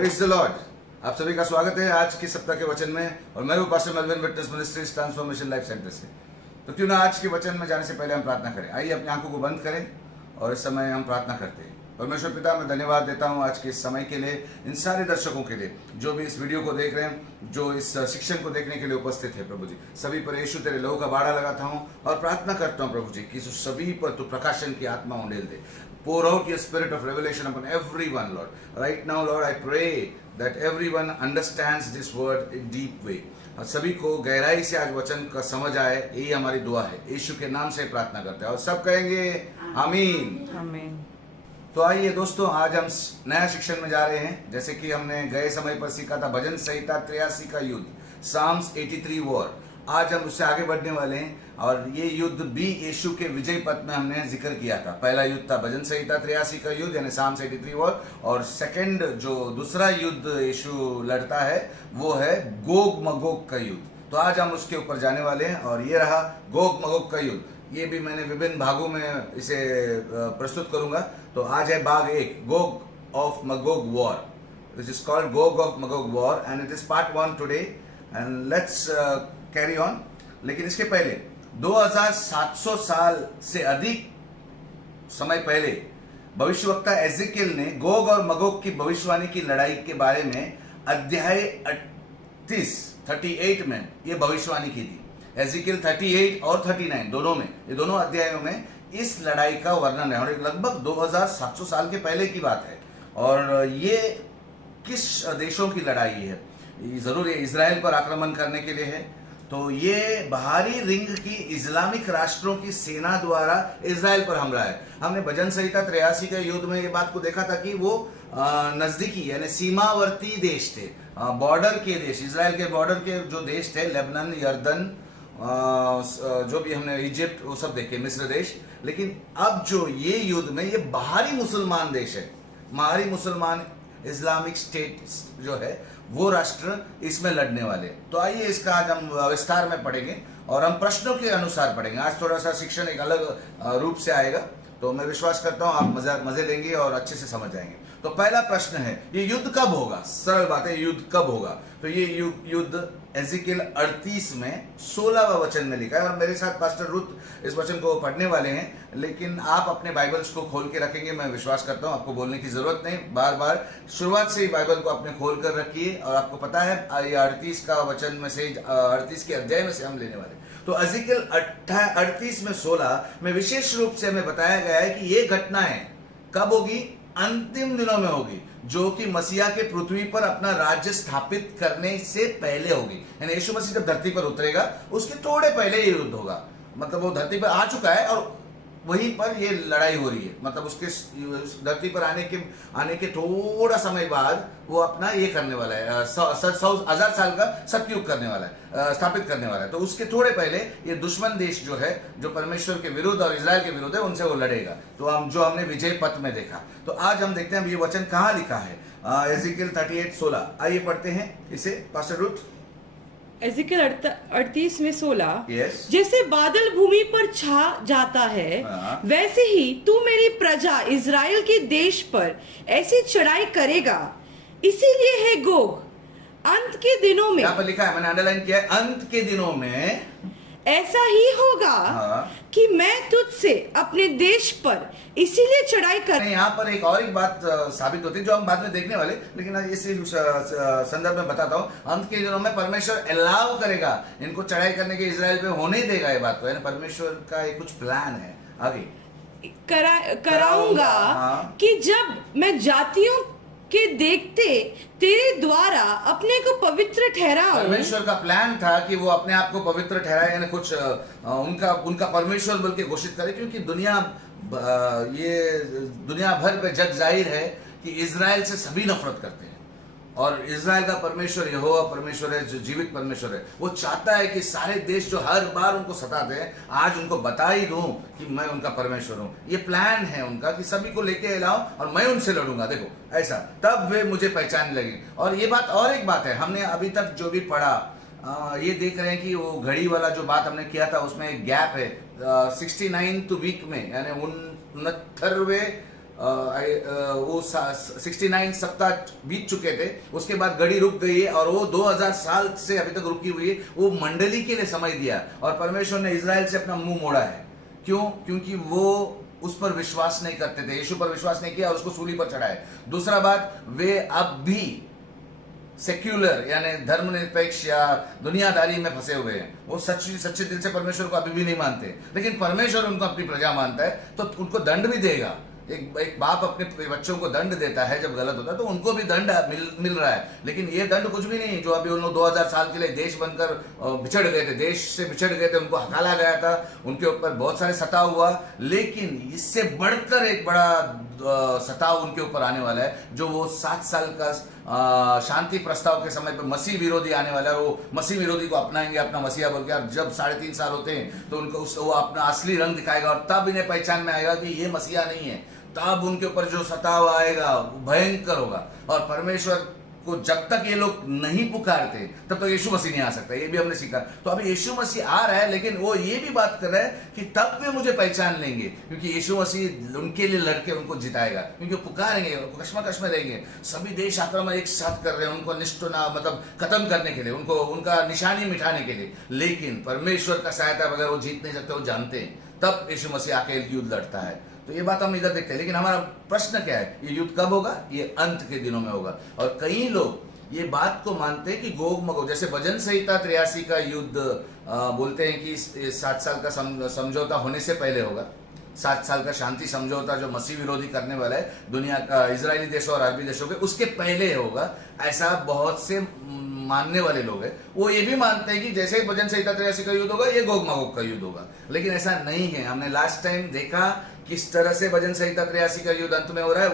Praise the Lord. आप सभी का स्वागत है आज के सप्ताह के वचन में, और मैं हूं pastor Melvin witness ministries transformation life centre से। तो क्यों ना आज के वचन में जाने से पहले हम प्रार्थना करें। आइए अपनी आंखों को बंद करें और इस समय हम प्रार्थना करते हैं। परमेश्वर पिता, मैं धन्यवाद देता हूं आज के इस समय के लिए, इन सारे दर्शकों के लिए जो भी इस वीडियो को देख रहे हैं, जो इस शिक्षण को देखने के लिए उपस्थित है। प्रभु जी, सभी पर यीशु तेरे लहू का बाड़ा लगाता हूं और प्रार्थना करता हूं प्रभु जी कि सभी पर तू प्रकाशन की आत्मा उंडेल दे। Pour out your spirit of revelation upon everyone, Lord. Right now, Lord, I pray that everyone understands this word in deep way. और सभी को गहराई से आज वचन का समझ आए, यही हमारी दुआ है। यीशु के नाम से प्रार्थना करते हैं और सब कहेंगे आमीन। आमीन। तो आइए दोस्तों, आज हम नया शिक्षण में जा रहे हैं। जैसे कि हमने गए समय पर सीखा था भजन संहिता 83 का युद्ध, Psalms 83 वॉर। आज हम उससे आगे बढ़ने वाले हैं और ये युद्ध भी यीशु के विजय पथ में हमने जिक्र किया था। पहला युद्ध था भजन संहिता 83 का युद्ध यानी Psalms 83 वॉर, और सेकंड जो दूसरा युद्ध यीशु लड़ता है वो है गोग मगोग का युद्ध। तो आज हम उसके ऊपर जाने वाले हैं और ये रहा गोग मगोग का युद्ध। ये भी मैंने विभिन्न भागों में इसे प्रस्तुत करूंगा। तो आज है भाग 1, Gog of Magog war. This is called Gog of Magog war and it is part 1 today and let's carry on. लेकिन इसके पहले 2700 साल से अधिक समय पहले भविष्यवक्ता एजेकियल ने गोग और मगोग की भविष्यवाणी की लड़ाई के बारे में अध्याय 38 में ये भविष्यवाणी की थी। एजेकियल 38 और 39 दोनों में, ये दोनों अध्यायों में इस लड़ाई का वर्णन है और लगभग 2700 साल के पहले की बात है। और ये किस देशों की लड़ाई है? जरूर ये इजराइल पर आक्रमण करने के लिए है। तो ये बाहरी रिंग की इस्लामिक राष्ट्रों की सेना द्वारा इजराइल पर हमला है। हमने भजन संहिता 83 के युद्ध में ये बात को देखा था कि वो नजदीकी यानी सीमावर्ती देश थे, बॉर्डर के देश, इजराइल के बॉर्डर के जो देश थे, लेबनान, यर्दन, जो भी हमने इजिप्ट वो सब देखे, मिस्र देश। लेकिन अब जो ये युद्ध में ये बाहरी मुसलमान देश है, बाहरी मुसलमान इस्लामिक स्टेट जो है वो राष्ट्र इसमें लड़ने वाले। तो आइए इसका आज हम विस्तार में पढ़ेंगे और हम प्रश्नों के अनुसार पढ़ेंगे। आज थोड़ा सा शिक्षण एक अलग रूप से आएगा, तो मैं विश्वास करता हूँ आप मजे लेंगे और अच्छे से समझ जाएंगे। तो पहला प्रश्न है, ये युद्ध कब होगा? सरल बात है, युद्ध कब होगा? तो ये युद्ध एजेकियल 38 में 16वां वचन में लिखा है और मेरे साथ पास्टर रुत इस वचन को पढ़ने वाले हैं। लेकिन आप अपने बाइबल्स को खोल के रखेंगे, मैं विश्वास करता हूं आपको बोलने की जरूरत नहीं। बार बार शुरुआत से ही बाइबल को अपने खोल कर रखिए। और आपको पता है ये 38 का वचन में से 38 के अध्याय में से हम लेने वाले। तो एजेकियल 38 में 16 में विशेष रूप से हमें बताया गया है कि ये घटनाएं कब होगी? अंतिम दिनों में होगी, जो कि मसीहा के पृथ्वी पर अपना राज्य स्थापित करने से पहले होगी। यानी यीशु मसीह जब धरती पर उतरेगा उसके थोड़े पहले ये युद्ध होगा। मतलब वो धरती पर आ चुका है और वहीं पर ये लड़ाई हो रही है। मतलब उसके धरती पर आने के थोड़ा समय बाद वो अपना ये करने वाला है, 1000 साल का सतयुग करने वाला है, स्थापित करने वाला है। तो उसके थोड़े पहले ये दुश्मन देश जो है, जो परमेश्वर के विरुद्ध और इजराइल के विरुद्ध है, उनसे वो लड़ेगा। तो हमने विजय पथ में देखा। तो आज हम देखते हैं ये वचन कहाँ लिखा है। एजेकियल 38:16। आइए पढ़ते हैं इसे, पास्टर रुथ। एजेकियल 38 में 16। Yes. जैसे बादल भूमि पर छा जाता है, वैसे ही तू मेरी प्रजा इजराइल के देश पर ऐसी चढ़ाई करेगा। इसीलिए है गोग, अंत के दिनों में, यहाँ पर लिखा है, मैंने अंडरलाइन किया है, अंत के दिनों में ऐसा ही होगा कि मैं तुझसे अपने देश पर इसीलिए चढ़ाई कर। यहाँ पर एक और बात साबित होती है जो हम बाद में देखने वाले, लेकिन आज इस संदर्भ में बताता हूँ। अंत के दिनों में परमेश्वर अलाउ करेगा इनको चढ़ाई करने के, इजराइल पे होने देगा ये बात को। यानी परमेश्वर का एक कुछ प्लान है आगे कराऊंगा कि जब मैं जातियों के देखते तेरे द्वारा अपने को पवित्र ठहराऊं। परमेश्वर का प्लान था कि वो अपने आप को पवित्र ठहराए, यानी कुछ उनका परमेश्वर बोल के घोषित करे। क्योंकि दुनिया भर पे जग जाहिर है कि इजराइल से सभी नफरत करते हैं और इजराइल का परमेश्वर यहोवा परमेश्वर है, जो जीवित परमेश्वर है। वो चाहता है कि सारे देश जो हर बार उनको सताते हैं, आज उनको बता ही दूं कि मैं उनका परमेश्वर हूं। ये प्लान है उनका कि सभी को लेके लाओ और मैं उनसे लड़ूंगा। देखो ऐसा, तब वे मुझे पहचानने लगे। और ये बात, और एक बात है, हमने अभी तक जो भी पढ़ा ये देख रहे हैं कि वो घड़ी वाला जो बात हमने किया था उसमें एक गैप है 69th वीक में, यानी 69वें वो 69 सप्ताह बीत चुके थे, उसके बाद घड़ी रुक गई है और वो 2000 साल से अभी तक रुकी हुई है। वो मंडली के लिए समय दिया और परमेश्वर ने इजराइल से अपना मुंह मोड़ा है। क्यों? क्योंकि वो उस पर विश्वास नहीं करते थे, यीशु पर विश्वास नहीं किया और उसको सूली पर चढ़ाए। दूसरा बात, वे अब भी सेक्युलर यानी धर्मनिरपेक्ष या दुनियादारी में फंसे हुए हैं। वो सच्चे दिल से परमेश्वर को अभी भी नहीं मानते, लेकिन परमेश्वर उनको अपनी प्रजा मानता है तो उनको दंड भी देगा। एक बाप अपने बच्चों को दंड देता है जब गलत होता है, तो उनको भी दंड मिल रहा है। लेकिन ये दंड कुछ भी नहीं जो अभी उन लोग 2000 साल के लिए देश बनकर बिछड़ गए थे, देश से बिछड़ गए थे, उनको हकाला गया था, उनके ऊपर बहुत सारे सताव हुआ। लेकिन इससे बढ़कर एक बड़ा सताव उनके ऊपर आने वाला है, जो वो 7 साल का शांति प्रस्ताव के समय पर मसीह विरोधी आने वाला है। वो मसीह विरोधी को अपनाएंगे अपना मसीहा बोल के, और जब 3.5 साल होते हैं तो उनको वो अपना असली रंग दिखाएगा और तब इन्हें पहचान में आएगा कि ये मसीहा नहीं है। तब उनके ऊपर जो सताव आएगा वो भयंकर होगा। और परमेश्वर को जब तक ये लोग नहीं पुकारते तब तक यीशु मसीह नहीं आ सकता, ये भी हमने सीखा। तो अभी यीशु मसीह आ रहा है, लेकिन वो ये भी बात कर रहा है कि तब वे मुझे पहचान लेंगे, क्योंकि यीशु मसीह उनके लिए लड़के उनको जिताएगा, क्योंकि वो पुकारेंगे, कश्मकश में रहेंगे। सभी देश आक्रमण एक साथ कर रहे हैं उनको निष्ठुना मतलब खत्म करने के लिए, उनको उनका निशानी मिटाने के लिए। लेकिन परमेश्वर का सहायता बगैर वो जीत नहीं सकते, वो जानते हैं। तब यीशु मसीह आके युद्ध लड़ता है। तो ये बात हम इधर देखते हैं। लेकिन हमारा प्रश्न क्या है, ये युद्ध कब होगा? ये अंत के दिनों में होगा। और कई लोग ये बात को मानते हैं कि गोग मगोग, जैसे भजन संहिता 83 का युद्ध बोलते हैं कि 7 साल का समझौता होने से पहले होगा। 7 साल का शांति समझौता जो मसीह विरोधी करने वाला है दुनिया का, इजरायली देशों और अरबी देशों के, उसके पहले होगा। ऐसा बहुत से मानने वाले लोग हैं। वो ये भी मानते हैं कि जैसे ही भजन संहिता 83 का युद्ध होगा, ये गोग मगोग का युद्ध होगा। लेकिन ऐसा नहीं है। हमने लास्ट टाइम देखा किस तरह से भजन संहिता 83 का युद्ध अंत में हो रहा है,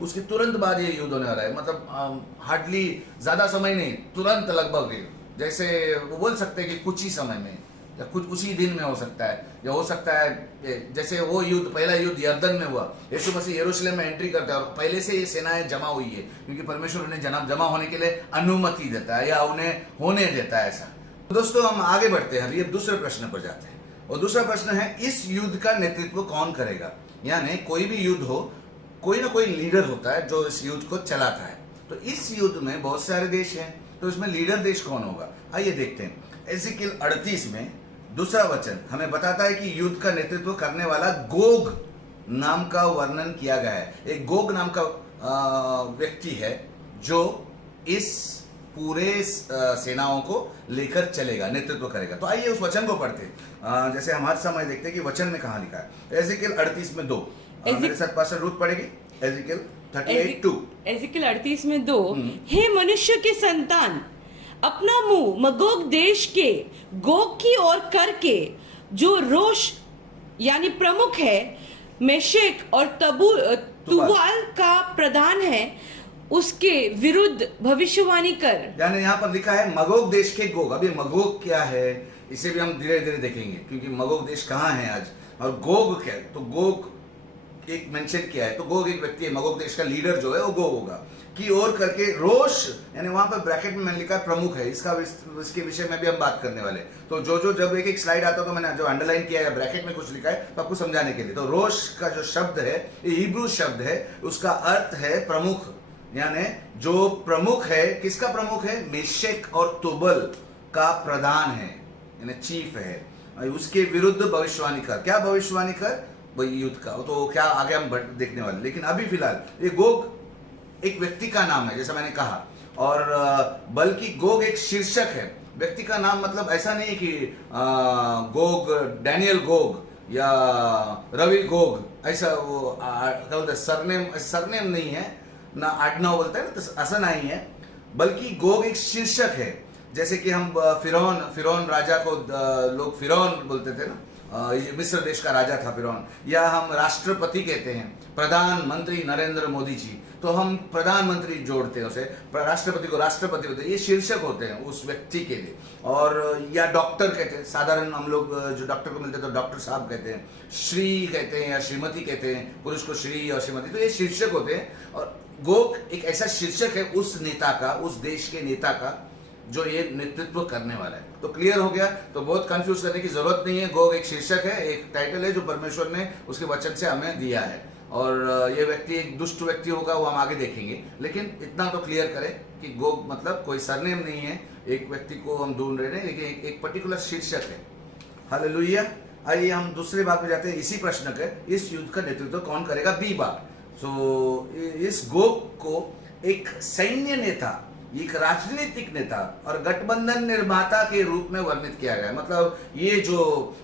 उसके तुरंत बाद ये युद्ध होने वाला है। मतलब हार्डली ज्यादा समय नहीं, तुरंत लगभग, जैसे वो बोल सकते हैं कि कुछ ही समय में या कुछ उसी दिन में हो सकता है, या हो सकता है जैसे वो युद्ध, पहला युद्ध यर्दन में हुआ। यीशु मसीह यरूशलेम में एंट्री करता है और पहले से ये सेनाएं जमा हुई है, क्योंकि परमेश्वर उन्हें जमा होने के लिए अनुमति देता है या उन्हें होने देता है ऐसा। तो दोस्तों हम आगे बढ़ते हैं, अभी अब दूसरे प्रश्न पर जाते हैं। और दूसरा प्रश्न है, इस युद्ध का नेतृत्व कौन करेगा? यानी कोई भी युद्ध हो, कोई ना कोई लीडर होता है जो इस युद्ध को चलाता है। तो इस युद्ध में बहुत सारे देश हैं, तो इसमें लीडर देश कौन होगा? आइए देखते हैं। एजेकिएल 38 में दूसरा वचन हमें बताता है कि युद्ध का नेतृत्व करने वाला गोग नाम का वर्णन किया गया है। एक गोग नाम का व्यक्ति है जो इस पूरे सेनाओं को लेकर चलेगा, नेतृत्व करेगा। तो आइए उस वचन को पढ़ते हैं। जैसे हम हर समय देखते हैं कि वचन में कहाँ लिखा है। एजेकिएल 38 में 2, मेरे साथ पास्टर रूथ पढ़ेगी। एजेकिएल 38:2। एजेकिएल 38 में 2, हे मनुष्य के संतान, अपना मुंह मगोग देश के गोग की ओर करके, जो रोश यानी प्रमुख है, मेशेक और तुबाल का प्रधान है, उसके विरुद्ध भविष्यवाणी कर। यानी यहाँ पर लिखा है मगोग देश के गोग। अब ये मगोग क्या है, इसे भी हम धीरे धीरे देखेंगे, क्योंकि मगोग देश कहाँ है आज और गोग क्या है। तो गोग एक मेंशन किया है, तो गोग एक व्यक्ति है। मगोग देश का लीडर जो है वो गोग होगा। की ओर करके रोश, यानी वहां पर ब्रैकेट में मैंने लिखा प्रमुख है। इसके विषय में भी हम बात करने वाले। तो जो जब एक स्लाइड आता है तो मैंने जो अंडरलाइन किया है, ब्रैकेट में कुछ लिखा है तो आपको समझाने के लिए। तो रोश का जो शब्द है, ये हिब्रू शब्द है, उसका अर्थ है प्रमुख। यानी जो प्रमुख है, किसका प्रमुख है? मेशेक और तुबल का प्रधान है, यानी चीफ है। उसके विरुद्ध भविष्यवाणी कर। क्या भविष्यवाणी कर? वही युद्ध का। तो क्या आगे हम देखने वाले। लेकिन अभी फिलहाल ये गोग एक व्यक्ति का नाम है, जैसा मैंने कहा, और बल्कि गोग एक शीर्षक है। व्यक्ति का नाम मतलब ऐसा नहीं है कि गोग, डैनियल गोग या रवि गोग, ऐसा वो क्या बोलते हैं, सरनेम नहीं है ना, आडनाव बोलते हैं ना, तो ऐसा नहीं है। बल्कि गोग एक शीर्षक है। जैसे कि हम फिरौन राजा को लोग फिरौन बोलते थे ना, मिस्र देश का राजा था फिरौन। या हम राष्ट्रपति कहते हैं, प्रधानमंत्री नरेंद्र मोदी जी, तो हम प्रधानमंत्री जोड़ते हैं उसे, राष्ट्रपति को राष्ट्रपति होते हैं। ये शीर्षक होते हैं उस व्यक्ति के लिए। और या डॉक्टर कहते हैं, साधारण हम लोग जो डॉक्टर को मिलते हैं तो डॉक्टर साहब कहते हैं, श्री कहते हैं या श्रीमती कहते हैं, पुरुष को श्री और श्रीमती, तो ये शीर्षक होते हैं। और गोग एक ऐसा शीर्षक है उस नेता का, उस देश के नेता का, जो ये नेतृत्व करने वाला है। तो क्लियर हो गया। तो बहुत कंफ्यूज करने की जरूरत नहीं है। गोग एक शीर्षक है, एक टाइटल है जो परमेश्वर ने उसके वचन से हमें दिया है। और ये व्यक्ति एक दुष्ट व्यक्ति होगा, वो हम आगे देखेंगे। लेकिन इतना तो क्लियर करें कि गोग मतलब कोई सरनेम नहीं है, एक व्यक्ति को हम ढूंढ रहे हैं, लेकिन एक पर्टिकुलर शीर्षक है। हालेलुया। आइए हम दूसरे बात में जाते हैं। इसी प्रश्न के, इस युद्ध का नेतृत्व कौन करेगा? B bar. सो इस गोग को एक सैन्य नेता, एक राजनीतिक नेता और गठबंधन निर्माता के रूप में वर्णित किया गया है। मतलब ये जो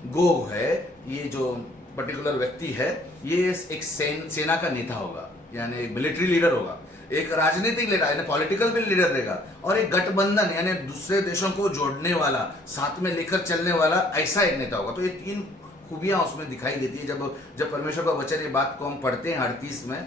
गोग है, ये जो पर्टिकुलर व्यक्ति है, ये एक सेना का नेता होगा, यानी एक मिलिट्री लीडर होगा, एक राजनीतिक लीडर यानी पॉलिटिकल भी लीडर रहेगा, और एक गठबंधन यानी दूसरे देशों को जोड़ने वाला, साथ में लेकर चलने वाला, ऐसा एक नेता होगा। तो ये तीन खूबियां उसमें दिखाई देती है। जब परमेश्वर का वचन, ये बात को हम पढ़ते हैं 38 में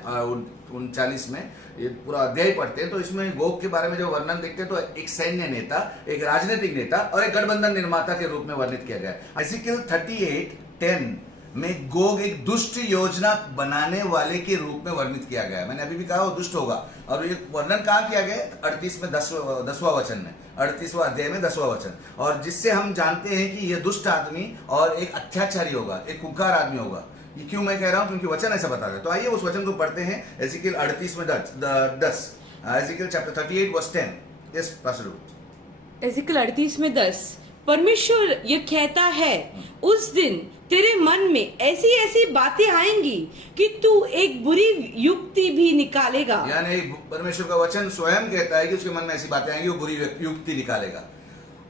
39 में, ये पूरा अध्याय पढ़ते हैं, तो इसमें गोग के बारे में जब वर्णन देखते हैं तो एक सैन्य नेता, एक राजनीतिक नेता और एक गठबंधन निर्माता के रूप में वर्णित किया गया है। एजेकियल 38:10 में गोग एक दुष्ट योजना बनाने वाले के रूप में वर्णित किया गया है। मैंने अभी भी कहा वो दुष्ट होगा, और ये वर्णन कहाँ किया गया है? 38 में 10वां वचन में, 38वां अध्याय में 10वां वचन। और जिससे हम जानते हैं कि यह दुष्ट आदमी और एक अत्याचारी होगा, एक कुख्यात आदमी होगा। ये क्यों मैं कह रहा हूं? क्योंकि वचन ऐसा बता रहा है। तो आइए उस वचन को पढ़ते हैं। एजेकियल 38 में 10, Ezekiel chapter 38 verse 10। Yes pastor. Ezekiel 38 में 10, परमेश्वर ये कहता है, उस दिन तेरे मन में ऐसी ऐसी बातें आएंगी कि तू एक बुरी युक्ति भी निकालेगा। यानी परमेश्वर का वचन स्वयं कहता है कि उसके मन में ऐसी बातें आएंगी, वो बुरी युक्ति निकालेगा।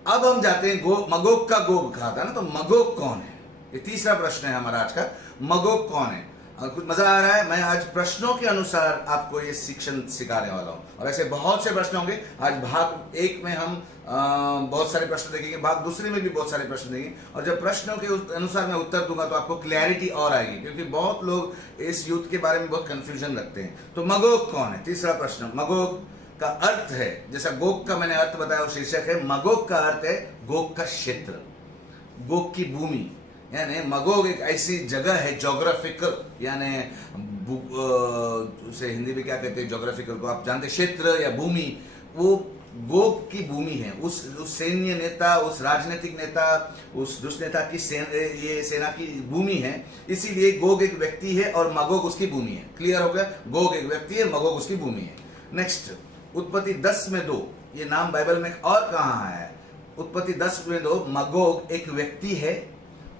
अब हम जाते हैं मगोग का गोग कहा था ना, तो मगोग कौन है? ये तीसरा प्रश्न है हमारा आज का। मगोग कौन है? कुछ मजा आ रहा है? मैं आज प्रश्नों के अनुसार आपको ये शिक्षण सिखाने वाला हूँ, और ऐसे बहुत से प्रश्न होंगे। आज भाग 1 में हम बहुत सारे प्रश्न देखेंगे, भाग दूसरे में भी बहुत सारे प्रश्न देंगे, और जब प्रश्नों के अनुसार मैं उत्तर दूंगा तो आपको क्लैरिटी और आएगी, क्योंकि बहुत लोग इस युद्ध के बारे में बहुत कंफ्यूजन रखते हैं। तो मगोग कौन है? तीसरा प्रश्न। मगोग का अर्थ है, जैसा गोग का मैंने अर्थ बताया, वो शीर्षक है। मगोग का अर्थ है गोग का क्षेत्र, गोग की भूमि। यानी मगोग एक ऐसी जगह है, जोग्राफिकल, यानी उसे हिंदी में क्या कहते हैं जोग्राफिकल को? आप जानते, क्षेत्र या भूमि। वो गोग की भूमि है, उस सैन्य नेता, उस राजनीतिक नेता, उस दुष्ट नेता की ये सेना की भूमि है। इसीलिए गोग एक व्यक्ति है और मगोग उसकी भूमि है। क्लियर हो गया? गोग एक व्यक्ति है, मगोग उसकी भूमि है। नेक्स्ट, उत्पत्ति 10 में 2, ये नाम बाइबल में और कहाँ है? उत्पत्ति 10 में 2, मगोग एक व्यक्ति है,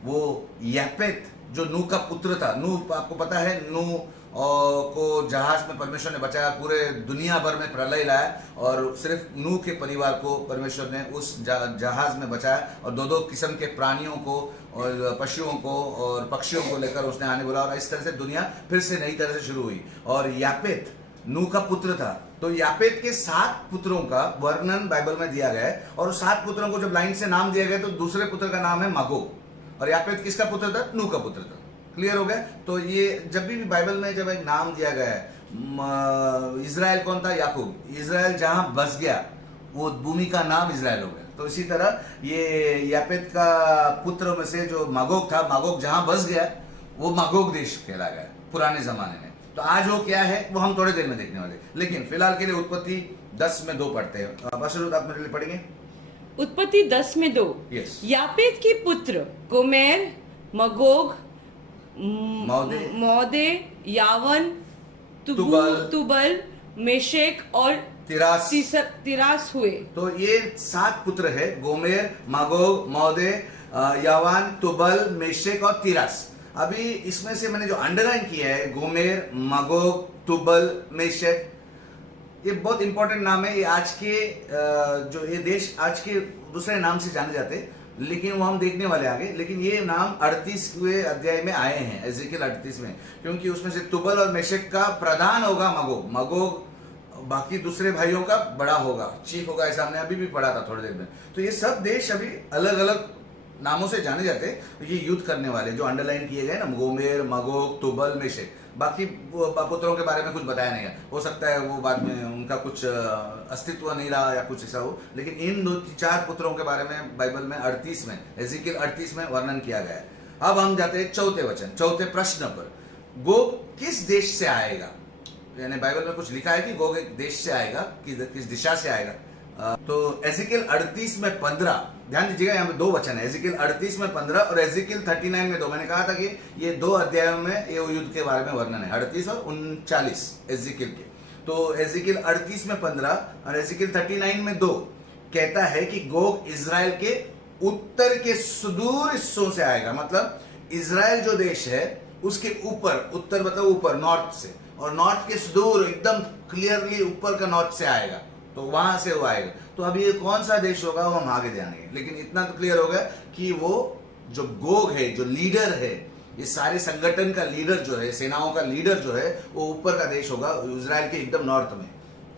वो यापेत जो नूह का पुत्र था। नूह, आपको पता है, नूह को जहाज में परमेश्वर ने बचाया, पूरे दुनिया भर में प्रलय लाया, और सिर्फ नूह के परिवार को परमेश्वर ने उस जहाज में बचाया, और दो किस्म के प्राणियों को और पशुओं को और पक्षियों को लेकर उसने आने बोला, और इस तरह से दुनिया फिर से नई तरह से शुरू हुई। और यापेत नूह का पुत्र था। तो यापेत के 7 पुत्रों का वर्णन बाइबल में दिया गया है, और 7 पुत्रों को जब लाइन से नाम दिया गया तो दूसरे पुत्र का नाम है मगोग, और यापेत किसका पुत्र था? नूह का पुत्र था। क्लियर हो गया? तो ये जब भी बाइबल में जब एक नाम दिया गया है, इजराइल कौन था? याकूब। इजराइल जहां बस गया वो भूमि का नाम इजराइल हो गया। तो इसी तरह ये यापेत का पुत्र में से जो मगोग था, मगोग जहां बस गया वो मगोग देश कहला गया पुराने जमाने में। तो आज वो क्या है वो हम थोड़ी देर में देखने वाले, लेकिन फिलहाल के लिए उत्पत्ति 10 में 2 पढ़ते हैं। आप मेरे लिए पढ़ेंगे? उत्पत्ति 10 में 2, Yes. यापेत के पुत्र गोमेर, मगोग, मौदे, यावन, तुबल, मेशेक और तिरास हुए। तो ये 7 पुत्र है, गोमेर, मागोग, मौदे, यावान, तुबल, मेशेक और तिरास। अभी इसमें से मैंने जो अंडरलाइन किया है, गोमेर, मागोग, तुबल, मेशेक, ये बहुत इंपॉर्टेंट नाम है। ये आज के जो ये देश आज के दूसरे नाम से जाने जाते हैं, लेकिन वो हम देखने वाले आगे। लेकिन ये नाम 38वें अध्याय में आए हैं, एजेकियल 38 में, क्योंकि उसमें से तुबल और मेशेक का प्रधान होगा मगोग। मगोग बाकी दूसरे भाइयों का बड़ा होगा, चीफ होगा, ऐसा हमने अभी भी पढ़ा था थोड़ी देर में। तो ये सब देश अभी अलग अलग नामों से जाने जाते हैं। ये युद्ध करने वाले जो अंडरलाइन किए गए ना, गोमेर, मगोग, तुबल, मेशेक, बाकी पुत्रों के बारे में कुछ बताया नहीं है। हो सकता है वो बाद में उनका कुछ अस्तित्व नहीं रहा या कुछ ऐसा हो, लेकिन इन 2-4 पुत्रों के बारे में बाइबल में 38 में, एजेकियल 38 में वर्णन किया गया है। अब हम जाते हैं चौथे वचन, चौथे प्रश्न पर। गोग किस देश से आएगा? यानी बाइबल में कुछ लिखा है कि गोग एक देश से आएगा, किस दिशा से आएगा? तो एजेकियल 38 में 15 ध्यान दीजिएगा, यहाँ पे दो वचन है, एजिकियल 38 में 15 और एजिकियल 39 में 2। मैंने कहा था कि ये दो अध्यायों में ये युद्ध के बारे में वर्णन है, 38 और 39 एजिकियल के। तो एजिकियल 38 में 15 और एजिकियल 39 में 2 कहता है कि गोग इजराइल के उत्तर के सुदूर हिस्सों से आएगा। मतलब इजराइल जो देश है उसके ऊपर, उत्तर मतलब ऊपर, नॉर्थ से, और नॉर्थ के सुदूर एकदम क्लियरली ऊपर का नॉर्थ से आएगा, तो वहां से वो आएगा। तो अभी ये कौन सा देश होगा वो हम आगे जानेंगे, लेकिन इतना तो क्लियर हो गया कि वो जो गोग है, जो लीडर है, ये सारे संगठन का लीडर जो है, सेनाओं का लीडर जो है, वो ऊपर का देश होगा, इजराइल के एकदम नॉर्थ में।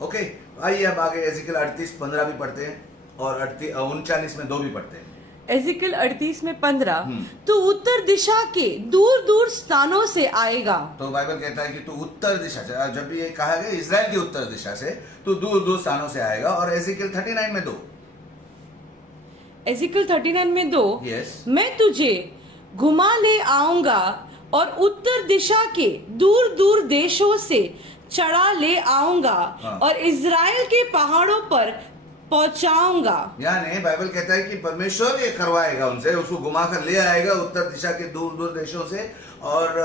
ओके, आइए अब आगे एजिकियल 38:15 भी पढ़ते हैं और 39 में 2 भी पढ़ते हैं। एजिकियल 38 में 15, तू उत्तर दिशा के दूर दूर स्थानों से आएगा। तो बाइबल कहता है कि तू उत्तर दिशा से, जब भी ये कहा गया इजराइल की उत्तर दिशा से, तू दूर दूर स्थानों से आएगा। और एजिकियल 39 में 2, एजिकियल 39 में 2, यस, मैं तुझे घुमा ले आऊंगा और उत्तर दिशा के दूर दूर देशों से चढ़ा ले आऊंगा और इजराइल के पहाड़ों पर पहुंचाऊंगा। यानी बाइबल कहता है कि परमेश्वर ये करवाएगा उनसे, उसको घुमा कर ले आएगा उत्तर दिशा के दूर दूर देशों से और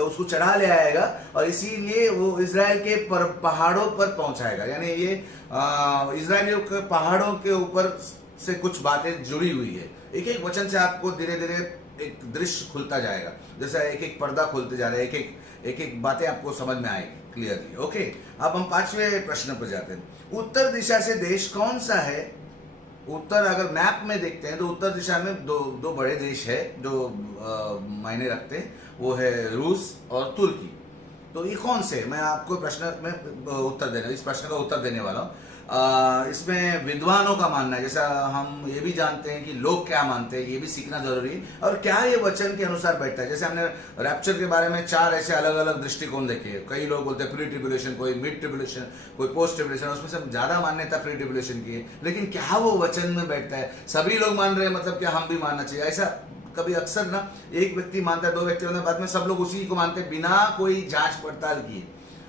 उसको चढ़ा ले आएगा, और इसीलिए वो इजराइल के पहाड़ों पर पहुंचाएगा। यानी ये इजराइलियों के पहाड़ों के ऊपर से कुछ बातें जुड़ी हुई है। एक एक वचन से आपको धीरे धीरे एक दृश्य खुलता जाएगा, जैसा एक एक पर्दा खुलते जा रहा है, एक एक बातें आपको समझ में आएगी क्लियरली। ओके, अब हम 5वें प्रश्न पर जाते हैं। उत्तर दिशा से देश कौन सा है? उत्तर, अगर मैप में देखते हैं तो उत्तर दिशा में दो बड़े देश है जो मायने रखते हैं, वो है रूस और तुर्की। तो ये कौन से? मैं आपको इस प्रश्न का उत्तर देने वाला हूँ। इसमें विद्वानों का मानना है, जैसा हम ये भी जानते हैं कि लोग क्या मानते हैं, ये भी सीखना जरूरी है, और क्या ये वचन के अनुसार बैठता है। जैसे हमने रैप्चर के बारे में 4 ऐसे अलग अलग दृष्टिकोण देखे हैं। कई लोग बोलते हैं प्री ट्रिब्यूलेशन, कोई मिड ट्रिब्यूलेशन, कोई पोस्ट ट्रिब्यूलेशन, उसमें से ज्यादा मान्यता प्री ट्रिब्यूलेशन की है। लेकिन क्या वो वचन में बैठता है? सभी लोग मान रहे हैं, मतलब क्या हम भी मानना चाहिए? ऐसा कभी अक्सर ना, एक व्यक्ति मानता है, 2 व्यक्ति होने बाद में सब लोग उसी को मानते हैं बिना कोई जांच पड़ताल किए।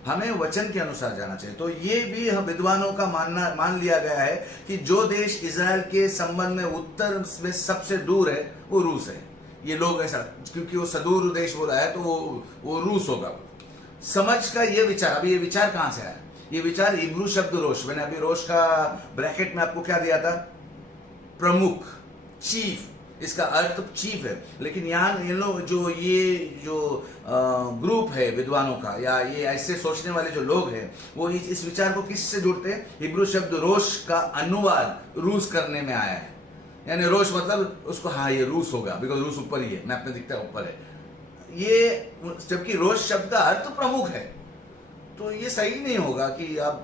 हमें वचन के अनुसार जाना चाहिए। तो ये भी विद्वानों का मान लिया गया है कि जो देश इजराइल के संबंध में उत्तर में सबसे दूर है वो रूस है। ये लोग ऐसा, क्योंकि वो सदूर देश बोला है तो वो रूस होगा। समझ का ये विचार, अभी ये विचार कहाँ से आया? ये विचार इब्रू शब्द रोश, मैंने अभी रोश का ब्रैकेट में आपको क्या दिया था? प्रमुख, चीफ, इसका अर्थ चीफ है। लेकिन यहाँ ये लोग जो ग्रुप है विद्वानों का, या ये ऐसे सोचने वाले जो लोग हैं, वो इस विचार को किससे जुड़ते हैं? हिब्रू शब्द रोश का अनुवाद रूस करने में आया है। यानी रोश मतलब उसको, हाँ ये रूस होगा, बिकॉज रूस ऊपर ही है, मैप में दिखता है ऊपर है ये, जबकि रोश शब्द का अर्थ प्रमुख है। तो ये सही नहीं होगा कि आप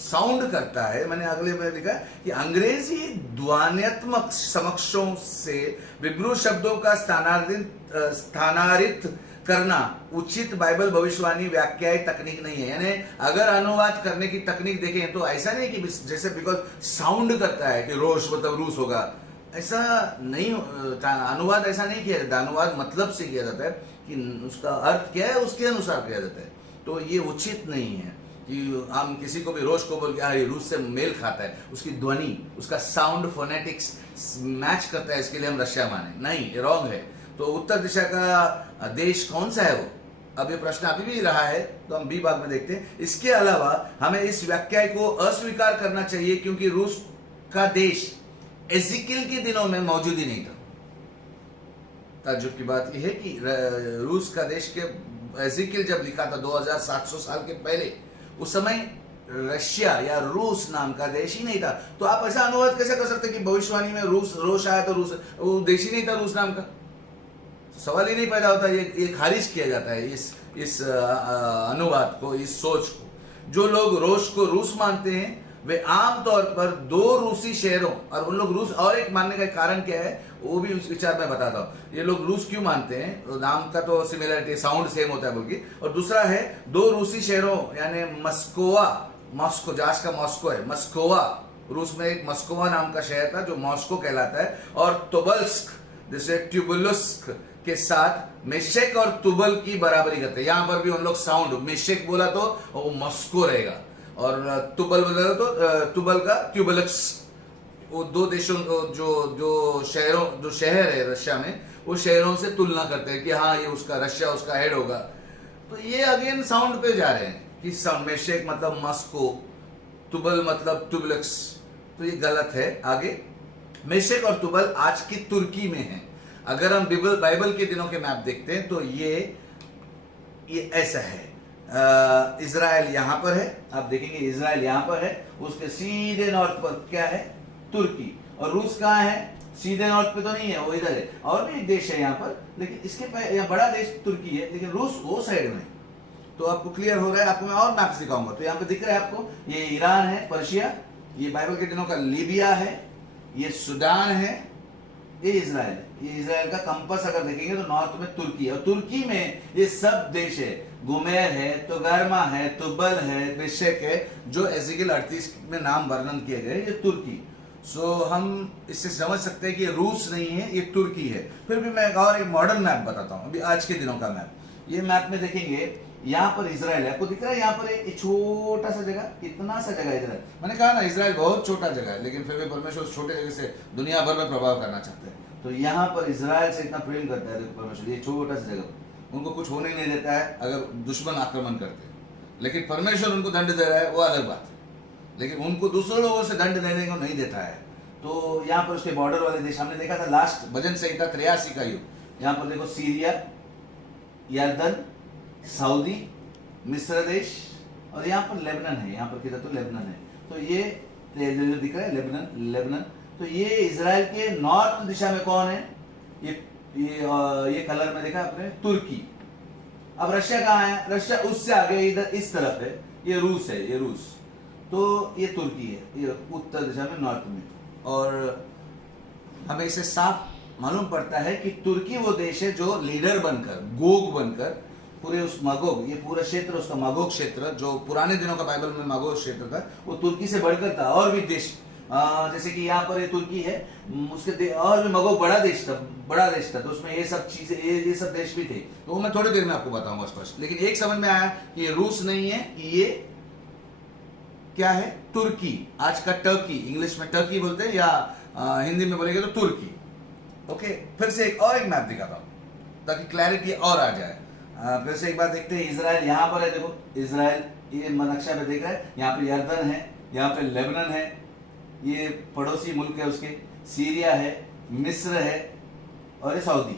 साउंड करता है। मैंने अगले में लिखा कि अंग्रेजी ध्वन्यात्मक समक्षों से विब्रू शब्दों का स्थानांतरित करना उचित बाइबल भविष्यवाणी व्याख्याय तकनीक नहीं है। यानी अगर अनुवाद करने की तकनीक देखें तो ऐसा नहीं कि जैसे बिकॉज साउंड करता है कि रोश मतलब रूस होगा, ऐसा नहीं, अनुवाद ऐसा नहीं किया जाता। अनुवाद मतलब से किया जाता है कि उसका अर्थ क्या है उसके अनुसार किया जाता है। तो ये उचित नहीं है कि हम किसी को भी रोश को बोल के हाँ ये रूस से मेल खाता है, उसकी ध्वनि, उसका साउंड, फोनेटिक्स मैच करता है, इसके लिए हम रशिया माने, नहीं, ये रॉन्ग है। तो उत्तर दिशा का देश कौन सा है वो? अब ये प्रश्न अभी भी रहा है, तो हम बी भाग में देखते हैं। इसके अलावा हमें इस व्याख्या को अस्वीकार करना चाहिए, क्योंकि रूस का देश एजिकियल के दिनों में मौजूद ही नहीं था। ताज्जुब की बात यह है कि रूस का देश के एजिकियल जब लिखा था 2700 साल के पहले, उस समय रशिया या रूस नाम का देश ही नहीं था। तो आप ऐसा अनुवाद कैसे कर सकते कि भविष्यवाणी में रोश आया तो रूस, वो देश ही नहीं था रूस नाम का? सवाल ही नहीं पैदा होता। ये खारिज किया जाता है इस अनुवाद को, इस सोच को। जो लोग रोश को रूस मानते हैं वे आमतौर पर 2 रूसी शहरों, और उन लोग रूस, और एक मानने का कारण क्या है वो भी उस विचार में बताता हूँ। ये लोग रूस क्यों मानते हैं, तो नाम का तो सिमिलरिटी, साउंड सेम होता है बल्कि, और दूसरा है 2 रूसी शहरों, यानी मॉस्को, जहाज का मॉस्को है, मस्कोवा, रूस में एक मस्कोवा नाम का शहर था जो मॉस्को कहलाता है, और टोबल्स्क जैसे ट्यूबुलस्क के साथ मेशेक और तुबल की बराबरी करते हैं। यहाँ पर भी उन लोग साउंड, मेशेक बोला तो वो मॉस्को रहेगा, और तुबल बोला तो तुबल का ट्यूबलक्स, वो दो देशों जो शहर है रशिया में, वो शहरों से तुलना करते हैं कि हाँ ये उसका रशिया उसका हेड होगा। तो ये अगेन साउंड पे जा रहे हैं कि साउंड मेशेक मतलब मस्को, तुबल मतलब तुबलक्स, तो ये गलत है। आगे मेशेक और तुबल आज की तुर्की में है। अगर हम बाइबल के दिनों के मैप देखते हैं तो ये ऐसा है। इजराइल यहाँ पर है, आप देखेंगे इजराइल यहाँ पर है, उसके सीधे नॉर्थ पर क्या है, तुर्की। और रूस कहाँ है, सीधे नॉर्थ पे तो नहीं है, वो इधर है। और भी एक देश है यहाँ पर, लेकिन इसके यहाँ बड़ा देश तुर्की है, लेकिन रूस वो साइड में। तो आपको क्लियर हो रहा है। आपको मैं और मैप्स दिखाऊंगा। तो यहाँ पे दिख रहा है आपको, ये ईरान है, पर्शिया, ये बाइबल के दिनों का लीबिया है, ये सूडान है, ये इजराइल है। ये इजराइल का कंपास अगर देखेंगे तो नॉर्थ में तुर्की है, और तुर्की में ये सब देश है, गुमेर है, तोगर्मा है, तुबल है, मेशेक है, जो एजिकियल 38 में नाम वर्णन किए गए, ये तुर्की। सो हम इससे समझ सकते हैं कि ये रूस नहीं है, ये तुर्की है। फिर भी मैं एक मॉडर्न मैप बताता हूँ, अभी आज के दिनों का मैप। ये मैप में देखेंगे, यहाँ पर इजराइल है, आपको दिख रहा है यहाँ पर एक छोटा सा जगह, इतना सा जगह इधर। मैंने कहा ना इजराइल बहुत छोटा जगह है, लेकिन फिर भी परमेश्वर उस छोटे जगह से दुनिया भर में प्रभाव करना चाहते हैं। तो यहाँ पर इजराइल से इतना प्रेम करता है देखो परमेश्वर, ये छोटा सा जगह, उनको कुछ होने नहीं देता है अगर दुश्मन आक्रमण करते हैं। लेकिन परमेश्वर उनको दंड दे रहा है, वो अलग बात है, लेकिन उनको दूसरे लोगों से दंड देने को नहीं देता है। तो यहाँ पर उसके बॉर्डर वाले देश हमने देखा था लास्ट भजन संहिता 83 का युग। यहाँ पर देखो सीरिया, यर्दन, सऊदी, मिस्र देश, और यहाँ पर लेबनन है, यहाँ पर किधर तो लेबनन है। तो ये जो दिख रहा है लेबनन। तो ये इजराइल के नॉर्थ दिशा में कौन है, ये कलर में देखा आपने, तुर्की। अब रशिया कहाँ है, रशिया उससे आगे इधर इस तरफ है, ये रूस है, ये रूस। तो ये तुर्की है, ये उत्तर दिशा में, नॉर्थ में। और हमें इसे साफ मालूम पड़ता है कि तुर्की वो देश है जो लीडर बनकर, गोग बनकर, पूरे उस मगोग, ये पूरा क्षेत्र उसका मगोग क्षेत्र, जो पुराने दिनों का बाइबल में मगोग क्षेत्र था, वो तुर्की से बढ़कर था। और भी देश जैसे कि यहाँ पर ये तुर्की है, उसके और भी मगोग बड़ा देश था, तो उसमें ये सब चीजें, ये सब देश भी थे। तो वो मैं थोड़ी देर में आपको बताऊंगा स्पष्ट। लेकिन एक समझ में आया कि ये रूस नहीं है, ये क्या है, तुर्की। आज का टर्की, इंग्लिश में टर्की बोलते हैं, या हिंदी में बोलेंगे तो तुर्की। ओके, फिर से एक मैप दिखाता हूँ ताकि क्लैरिटी और आ जाए। फिर से एक बार देखते हैं, इजराइल यहाँ पर है, देखो इजराइल, ये नक्शा पे देख रहा है, यहाँ पे यर्दन है, यहाँ पे लेबनन है, ये पड़ोसी मुल्क है उसके, सीरिया है, मिस्र है, और ये सऊदी।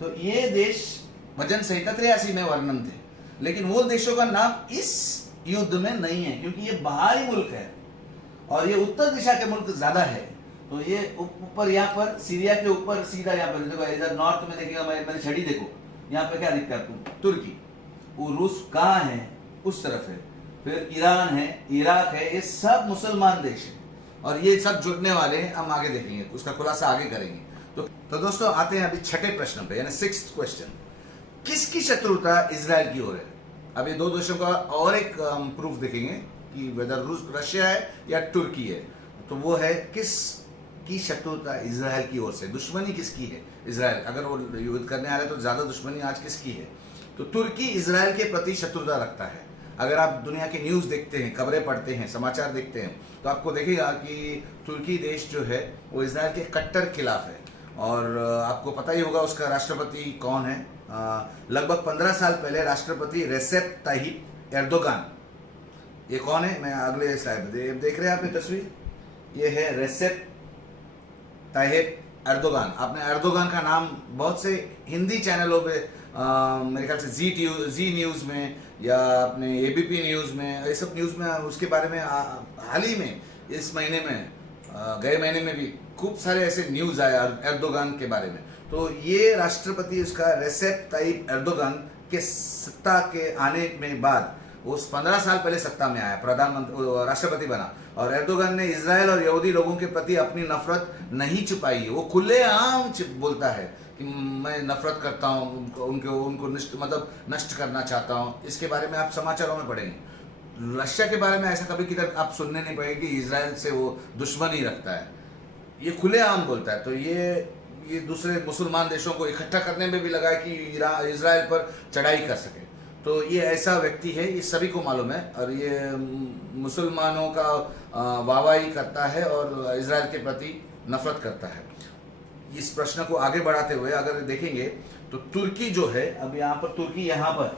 तो ये देश भजन संहिता 83 में वर्णन थे, लेकिन वो देशों का नाम इस युद्ध में नहीं है, क्योंकि ये बाहरी मुल्क है और ये उत्तर दिशा के मुल्क ज्यादा है। तो ये ऊपर यहाँ पर सीरिया के ऊपर सीधा यहाँ पर देखो, इधर नॉर्थ में देखिएगा, मैंने छड़ी देखो, यहाँ पे क्या दिखता है आपको, तुर्की। वो रूस कहाँ है, उस तरफ है। फिर ईरान है, इराक है, ये सब मुसलमान देश है, और ये सब जुड़ने वाले हैं। हम आगे देखेंगे, उसका खुलासा आगे करेंगे। तो दोस्तों आते हैं अभी छठे प्रश्न पे, यानी 6th क्वेश्चन। किसकी शत्रुता इजराइल की ओर है? अब ये दो देशों का और एक प्रूफ देखेंगे कि वेदर रशिया है या तुर्की है। तो वो है किस की शत्रुता इजराइल की ओर से, दुश्मनी किसकी है इजराइल, अगर वो युद्ध करने आ रहे तो ज्यादा दुश्मनी आज किसकी है? तो तुर्की इजराइल के प्रति शत्रुता रखता है। अगर आप दुनिया की न्यूज़ देखते हैं, खबरें पढ़ते हैं, समाचार देखते हैं, तो आपको देखेगा कि तुर्की देश जो है वो इजराइल के कट्टर खिलाफ है। और आपको पता ही होगा उसका राष्ट्रपति कौन है। लगभग 15 साल पहले राष्ट्रपति रेसेप ताइप एर्दोगान, ये कौन है, मैं अगले स्लाइड में देख रहे हैं आप ये तस्वीर, ये है रेसेप ताइप एर्दोगान। आपने एर्दोगान का नाम बहुत से हिंदी चैनलों पे मेरे ख्याल से जी न्यूज़ में या अपने ABP न्यूज़ में, ये सब न्यूज़ में उसके बारे में हाल ही में इस महीने में, गए महीने में भी खूब सारे ऐसे न्यूज़ आए एर्दोगान के बारे में। तो ये राष्ट्रपति उसका रेसेप ताइप एर्दोगान के सत्ता के आने में बाद, उस 15 साल पहले सत्ता में आया, प्रधानमंत्री राष्ट्रपति बना, और एर्दोगान ने इजराइल और यहूदी लोगों के प्रति अपनी नफरत नहीं छुपाई है। वो खुलेआम बोलता है कि मैं नफरत करता हूँ, उनको नष्ट करना चाहता हूँ। इसके बारे में आप समाचारों में पढ़ेंगे। रशिया के बारे में ऐसा कभी किधर आप सुनने नहीं पाएंगे कि इजराइल से वो दुश्मनी रखता है, ये खुलेआम बोलता है। तो ये दूसरे मुसलमान देशों को इकट्ठा करने में भी लगा है कि इजराइल पर चढ़ाई कर सके। तो ये ऐसा व्यक्ति है, ये सभी को मालूम है, और ये मुसलमानों का वाहवाही करता है और इजराइल के प्रति नफरत करता है। इस प्रश्न को आगे बढ़ाते हुए अगर देखेंगे तो तुर्की जो है, अब यहाँ पर तुर्की, यहाँ पर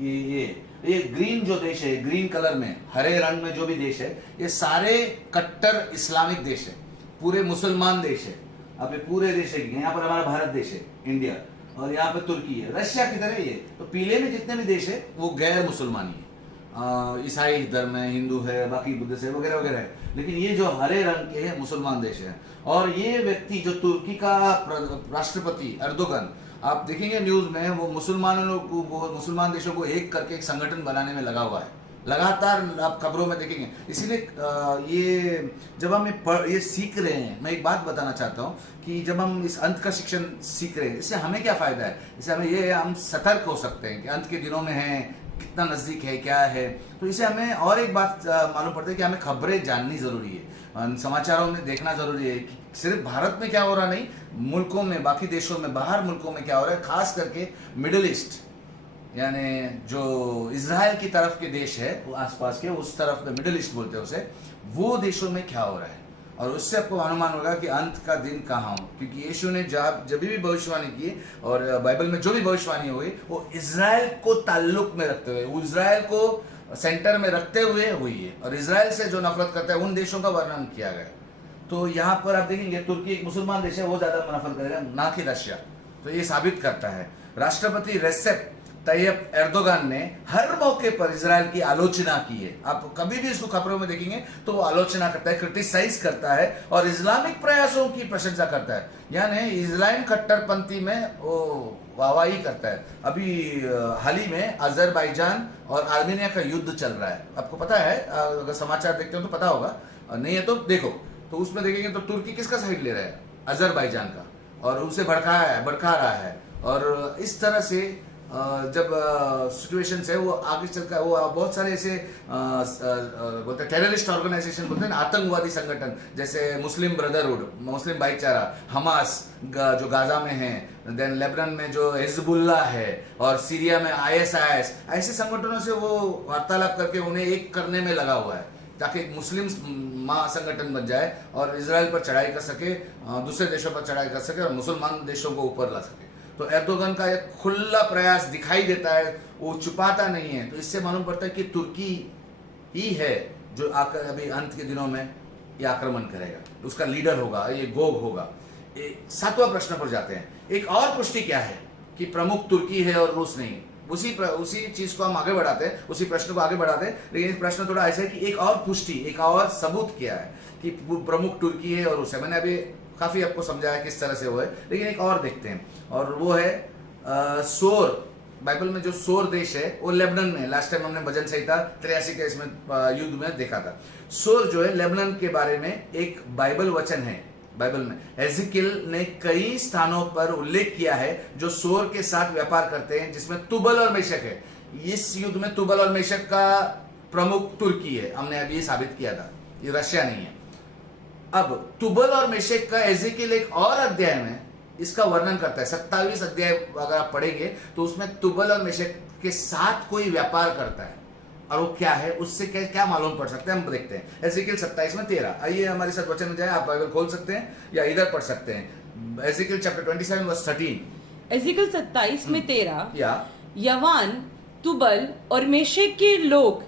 ये ग्रीन जो देश है, ग्रीन कलर में हरे रंग में जो भी देश है, ये सारे कट्टर इस्लामिक देश है, पूरे मुसलमान देश है। अब ये पूरे देश है, यहाँ पर हमारा भारत देश है, इंडिया, और यहाँ पर तुर्की है, रशिया की तरह ये। तो पीले में जितने भी देश है वो गैर मुसलमानी है, ईसाई धर्म है, हिंदू है, बाकी बुद्धिस्ट है, वगैरह वगैरह है। लेकिन ये जो हरे रंग के है मुसलमान देश है। और ये व्यक्ति जो तुर्की का राष्ट्रपति एर्दोगन, आप देखेंगे न्यूज में, वो मुसलमानों को, मुसलमान देशों को एक करके एक संगठन बनाने में लगा हुआ है, लगातार आप खबरों में देखेंगे। इसीलिए ये जब हम ये सीख रहे हैं, मैं एक बात बताना चाहता हूँ कि जब हम इस अंत का शिक्षण सीख रहे हैं, इससे हमें क्या फायदा है? इससे हमें ये, हम सतर्क हो सकते हैं कि अंत के दिनों में है, कितना नज़दीक है, क्या है। तो इसे हमें और एक बात मालूम पड़ती है कि हमें खबरें जाननी ज़रूरी है, समाचारों में देखना ज़रूरी है कि सिर्फ भारत में क्या हो रहा नहीं, मुल्कों में, बाकी देशों में, बाहर मुल्कों में क्या हो रहा है, खास करके मिडिल ईस्ट, यानी जो इजराइल की तरफ के देश है, वो आसपास के, उस तरफ में मिडिल ईस्ट बोलते हैं उसे, वो देशों में क्या हो रहा है। और उससे आपको अनुमान होगा कि अंत का दिन कहाँ हो, क्योंकि यीशु ने जब भी भविष्यवाणी की, और बाइबल में जो भी भविष्यवाणी हुई, वो इजराइल को ताल्लुक में रखते हुए, वो इजराइल को सेंटर में रखते हुए हुई है, और इजराइल से जो नफरत करता है उन देशों का वर्णन किया गया। तो यहाँ पर आप देखेंगे तुर्की एक मुसलमान देश है, वो ज्यादा नफरत करेगा, ना कि रशिया। तो ये साबित करता है। राष्ट्रपति रेसेप तैयब एर्दोगान ने हर मौके पर इजराइल की आलोचना की है। आप कभी भी इसको खबरों में देखेंगे तो वो आलोचना करता है, क्रिटिसाइज करता है, और इस्लामिक प्रयासों की प्रशंसा करता है, यानी इस्लाम कट्टरपंथी में वो वाहवाही करता है। अभी हाल ही में अजरबैजान और आर्मेनिया का युद्ध चल रहा है, आपको पता है, अगर समाचार देखते हो तो पता होगा, नहीं है तो देखो। तो उसमें देखेंगे तो तुर्की किसका साइड ले रहा है? अजरबैजान का, और उसे भड़का रहा है। और इस तरह से जब सिचुएशन है, वो आगे चलकर वो बहुत सारे ऐसे बोलते हैं टेररिस्ट ऑर्गेनाइजेशन बोलते हैं ना, आतंकवादी संगठन, जैसे मुस्लिम ब्रदरहुड, मुस्लिम भाईचारा, हमास जो गाजा में है, देन लेबनान में जो हिजबुल्लाह है, और सीरिया में ISIS, ऐसे संगठनों से वो वार्तालाप करके उन्हें एक करने में लगा हुआ है, ताकि मुस्लिम महासंगठन बन जाए और इजराइल पर चढ़ाई कर सके, दूसरे देशों पर चढ़ाई कर सके, और मुसलमान देशों को ऊपर ला सके। तो एर्दोगन का एक खुला प्रयास दिखाई देता है, वो छुपाता नहीं है। तो इससे मालूम पड़ता है कि तुर्की ही है जो आकर अभी अंत के दिनों में ये आक्रमण करेगा, उसका लीडर होगा, ये गोग होगा। 7वां प्रश्न पर जाते हैं। एक और पुष्टि क्या है कि प्रमुख तुर्की है और रूस नहीं? उसी चीज को हम आगे बढ़ाते हैं, उसी प्रश्न को आगे बढ़ाते हैं, लेकिन इस प्रश्न थोड़ा ऐसा है कि एक और पुष्टि, एक और सबूत क्या है कि प्रमुख तुर्की है और रूस है। मैंने अभी काफी आपको समझाया किस तरह से वो है, लेकिन एक और देखते हैं, और वो है सोर। बाइबल में जो सोर देश है वो लेबनान में, लास्ट टाइम हमने भजन संहिता 83 के इसमें युद्ध में देखा था। सोर जो है लेबनान के बारे में एक बाइबल वचन है, बाइबल में एजिकिल ने कई स्थानों पर उल्लेख किया है जो सोर के साथ व्यापार करते हैं, जिसमें तुबल और मेशक है। इस युद्ध में तुबल और मेशक का प्रमुख तुर्की है, हमने अभी साबित किया था, ये रशिया नहीं है। अब तुबल और मेशक का एजिकिल एक और अध्याय में इसका वर्णन करता है। 27 अध्याय अगर आप पढ़ेंगे तो उसमें तुबल और मेशक के साथ कोई व्यापार करता है, और वो क्या है, उससे क्या मालूम पड़ सकता है, हम देखते हैं। एजिकिल 27 में 13। आइए हमारे साथ वचन में जाए, आप बाइबल खोल सकते हैं या इधर पढ़ सकते हैं। एजिकिल चैप्टर 27 वर्स 13। एजिकिल 27 में 13, या यवान, तुबल और मेशेक के लोग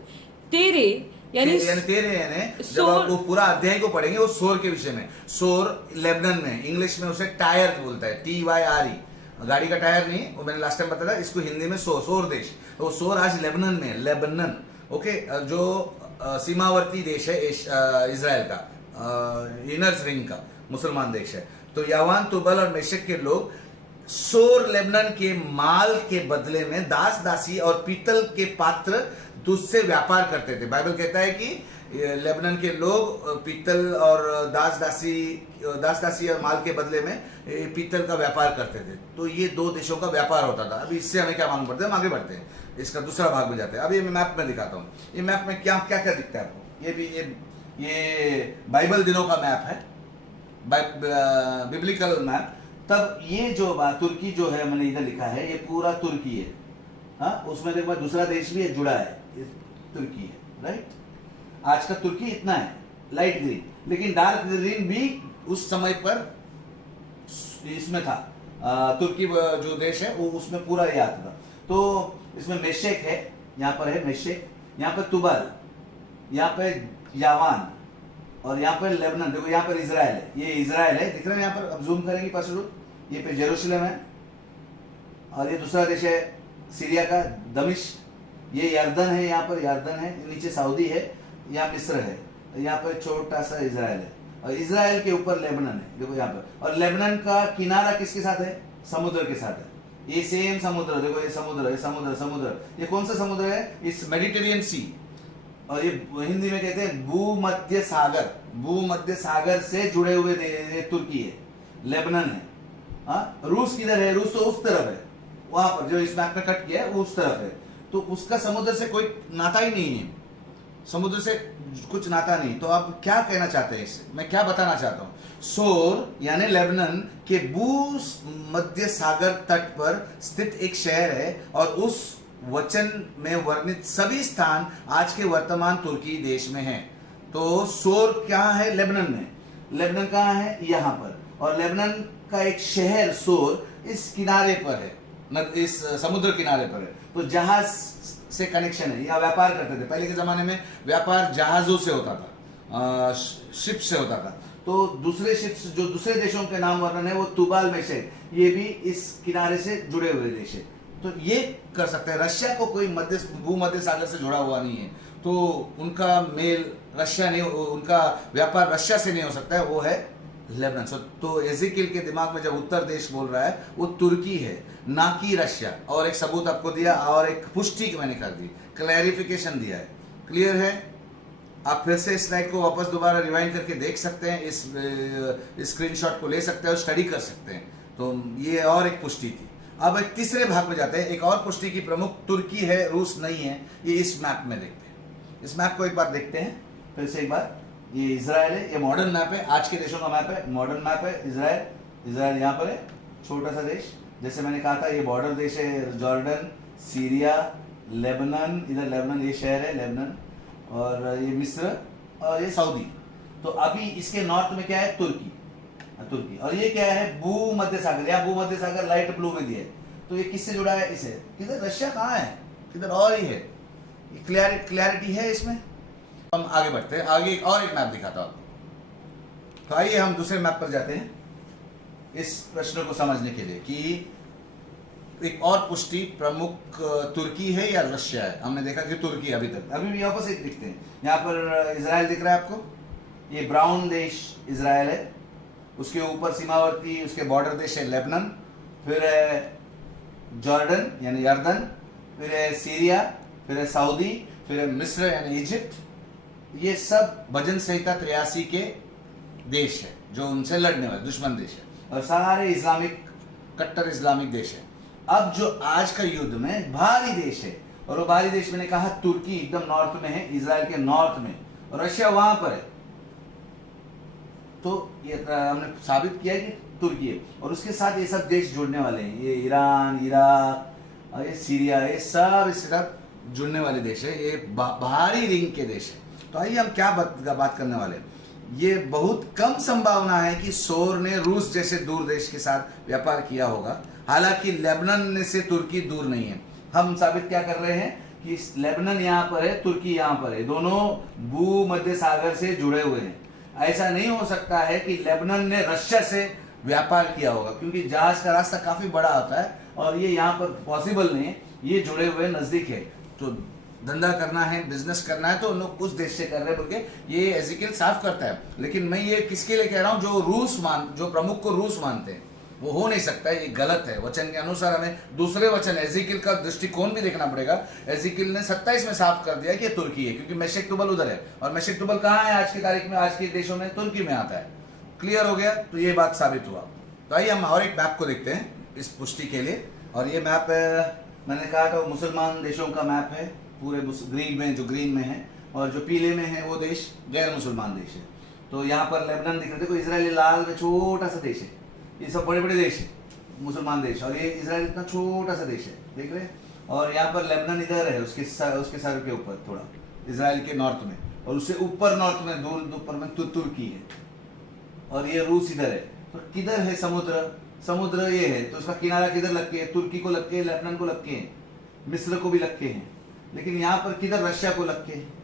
तेरे यानी जब आप वो पूरा अध्याय को पढ़ेंगे वो सोर के विषय में। सोर लेबनान में, इंग्लिश में उसे टायर बोलता है, TYRE, गाड़ी का टायर नहीं, वो मैंने लास्ट टाइम बताया, इसको हिंदी में सोर देश। तो सोर आज लेबनान में, लेबनान ओके, जो सीमावर्ती देश है इजराइल का, इनर रिंग का मुसलमान देश है। तो यावान, तुबल और मेशक के लोग सोर लेबनान के माल के बदले में दास दासी और पीतल के पात्र दूसरे व्यापार करते थे। बाइबल कहता है कि लेबनान के लोग पीतल और दास दासी और माल के बदले में पीतल का व्यापार करते थे। तो ये दो देशों का व्यापार होता था। अभी इससे हमें क्या मालूम पड़ता है, हम आगे बढ़ते हैं, इसका दूसरा भाग में जाते हैं। अभी मैं मैप में दिखाता हूँ, ये मैप में क्या क्या क्या दिखता है आपको। ये भी ये बाइबल दिनों का मैप है, बिब्लिकल मैप। तब ये जो तुर्की जो है मैंने इधर लिखा है, ये पूरा तुर्की है, हाँ, उसमें देखो दूसरा देश भी है जुड़ा है, तुर्की है, राइट। आज का तुर्की इतना है, लाइट ग्रीन, लेकिन डार्क ग्रीन भी उस समय पर इसमें था, तुर्की जो देश है वो उसमें पूरा ये आता था। तो इसमें मेशेक है, यहाँ पर है मेशेक, यहाँ पर तुबल, यहाँ पे यावान, और यहाँ पर लेबनान। देखो यहाँ पर इजराइल है, ये इजराइल है, दिख रहे हैं यहाँ पर, अब जूम करेंगे पास, ये पे जेरूशलेम है, और ये दूसरा देश है सीरिया का दमिश्क, ये यर्दन है, यहाँ पर यर्दन है, नीचे सऊदी है, यहाँ मिस्र है, यहाँ पर छोटा सा इजराइल है, और इजराइल के ऊपर लेबनान है, देखो यहाँ पर। और लेबनान का किनारा किसके साथ है? समुद्र के साथ है। ये सेम समुद्र, देखो ये समुद्र, ये समुद्र, समुद्र, ये कौन सा समुद्र है? इस मेडिटेरियन सी, और ये हिंदी में कहते हैं भूमध्य सागर। भूमध्य सागर से जुड़े हुए तुर्की है, लेबनान है। हाँ, रूस किधर है? रूस तो उस तरफ है, वहां पर जो इस मैप में कट किया है वो उस तरफ है, तो उसका समुद्र से कोई नाता ही नहीं है, समुद्र से कुछ नाता नहीं। तो आप क्या कहना चाहते हैं इससे? मैं क्या बताना चाहता हूँ? सोर यानी लेबनान के भूमध्य सागर तट पर स्थित एक शहर है, और उस वचन में वर्णित सभी स्थान आज के वर्तमान तुर्की देश में हैं। तो सोर क्या है? लेबनान में। लेबनान कहाँ है? यहाँ पर। और लेबनान का एक शहर सोर इस किनारे पर है, इस समुद्र किनारे पर है। तो जहाज से कनेक्शन है, या व्यापार करते थे पहले के जमाने में, व्यापार जहाजों से होता था, शिप से होता था। तो दूसरे शिप्स जो दूसरे देशों के नाम वर्णन है वो तुबाल में से, ये भी इस किनारे से जुड़े हुए देश है। तो ये कर सकते हैं। रशिया को कोई भूमध्य सागर से जुड़ा हुआ नहीं है, तो उनका मेल रशिया नहीं, उनका व्यापार रशिया से नहीं हो सकता है, वो है लेबनान। तो एजिकिल के दिमाग में जब उत्तर देश बोल रहा है वो तुर्की है, ना कि रशिया। और एक सबूत आपको दिया, और एक पुष्टि मैंने कर दी, क्लैरिफिकेशन दिया है। क्लियर है? आप फिर से इस स्लाइड को वापस दोबारा रिवाइंड करके देख सकते हैं, इस स्क्रीनशॉट को ले सकते हैं और स्टडी कर सकते हैं। तो ये और एक पुष्टि थी। अब एक तीसरे भाग में जाते हैं। एक और पुष्टि की प्रमुख तुर्की है, रूस नहीं है। ये इस मैप में देखते हैं। इस मैप को एक बार देखते हैं फिर से एक बार। ये इजराइल है, ये मॉडर्न मैप है, आज के देशों का मैप है, मॉडर्न मैप है। इजराइल यहाँ पर है, छोटा सा देश। जैसे मैंने कहा था ये बॉर्डर देश है, जॉर्डन, सीरिया, लेबनान, इधर लेबनान ये शहर है लेबनान, और ये मिस्र, और ये सऊदी। तो अभी इसके नॉर्थ में क्या है? तुर्की। और ये क्या है? भूमध्य सागर। या भूमध्य सागर लाइट ब्लू में दिया है। तो ये किससे जुड़ा है? इसे किधर? रशिया कहाँ है? किधर और ही है। क्लैरिटी है इसमें। हम आगे बढ़ते हैं, आगे और एक मैप दिखाता हूं आपको। तो आइए हम दूसरे मैप पर जाते हैं इस प्रश्न को समझने के लिए कि एक और पुष्टि प्रमुख तुर्की है या रशिया है। हमने देखा कि तुर्की अभी तक, अभी भी ऑपोजिट दिखते हैं। यहाँ पर इजराइल दिख रहा है आपको, ये ब्राउन देश इजराइल है, उसके ऊपर सीमावर्ती उसके बॉर्डर देश है लेबनान, फिर है जॉर्डन यानी यर्दन, फिर है सीरिया, फिर है सऊदी, फिर है मिस्र यानी इजिप्ट। ये सब भजन संहिता 83 के देश है जो उनसे लड़ने वाले दुश्मन देश है, और सारे इस्लामिक, कट्टर इस्लामिक देश है। अब जो आज का युद्ध में भारी देश है, और वो भारी देश मैंने कहा तुर्की एकदम नॉर्थ में है, इजराइल के नॉर्थ में, और रशिया वहां पर है। तो ये हमने साबित किया कि तुर्की है, और उसके साथ ये सब देश जुड़ने वाले हैं। ये ईरान, इराक, ये सीरिया, ये सब इसके साथ जुड़ने वाले देश है। ये बाहरी रिंग के देश है। तो आइए हम क्या बात करने वाले हैं। ये बहुत कम संभावना है कि सोर ने रूस जैसे दूर देश के साथ व्यापार किया होगा। हालांकि लेबनान से तुर्की दूर नहीं है। हम साबित क्या कर रहे हैं कि लेबनान यहाँ पर है, तुर्की यहाँ पर है, दोनों भूमध्य सागर से जुड़े हुए हैं। ऐसा नहीं हो सकता है कि लेबनान ने रशिया से व्यापार किया होगा, क्योंकि जहाज का रास्ता काफी बड़ा होता है और ये यहाँ पर पॉसिबल नहीं है। ये जुड़े हुए नजदीक है, तो धंधा करना है, बिजनेस करना है, तो उन लोग उस देश से कर रहे हैं, बल्कि ये एजिकिल साफ करता है। लेकिन मैं ये किसके लिए कह रहा हूँ? जो प्रमुख को रूस मानते हैं, वो हो नहीं सकता है, ये गलत है। वचन के अनुसार हमें दूसरे वचन एजिकिल का दृष्टिकोण भी देखना पड़ेगा। एजिकिल ने 27 में साफ कर दिया कि ये तुर्की है, क्योंकि मेशेक तुबल उधर है, और मेशेक तुबल कहाँ है आज की तारीख में? आज के देशों में तुर्की में आता है। क्लियर हो गया? तो ये बात साबित हुआ। तो आइए हम और एक मैप को देखते हैं इस पुष्टि के लिए। और ये मैप मैंने कहा था मुसलमान देशों का मैप है, पूरे ग्रीन में, जो ग्रीन में है, और जो पीले में है वो देश गैर मुसलमान देश है। तो यहाँ पर लेबनान दिख रहा है, देखो इजराइल लाल में छोटा सा देश है, ये सब बड़े बड़े देश है मुसलमान देश, और ये इजराइल इतना छोटा सा देश है, देख रहे हैं। और यहाँ पर लेबनान इधर है, उसके सर के ऊपर थोड़ा इजराइल के नॉर्थ में, और उससे ऊपर नॉर्थ में दूर ऊपर में तुर्की है, और ये रूस इधर है। तो किधर है समुद्र ये है, तो उसका किनारा किधर लग के है? तुर्की को लग के है, लेबनान को लग के है, मिस्र को भी लग के हैं, लेकिन यहाँ पर किधर? रशिया को लग के है।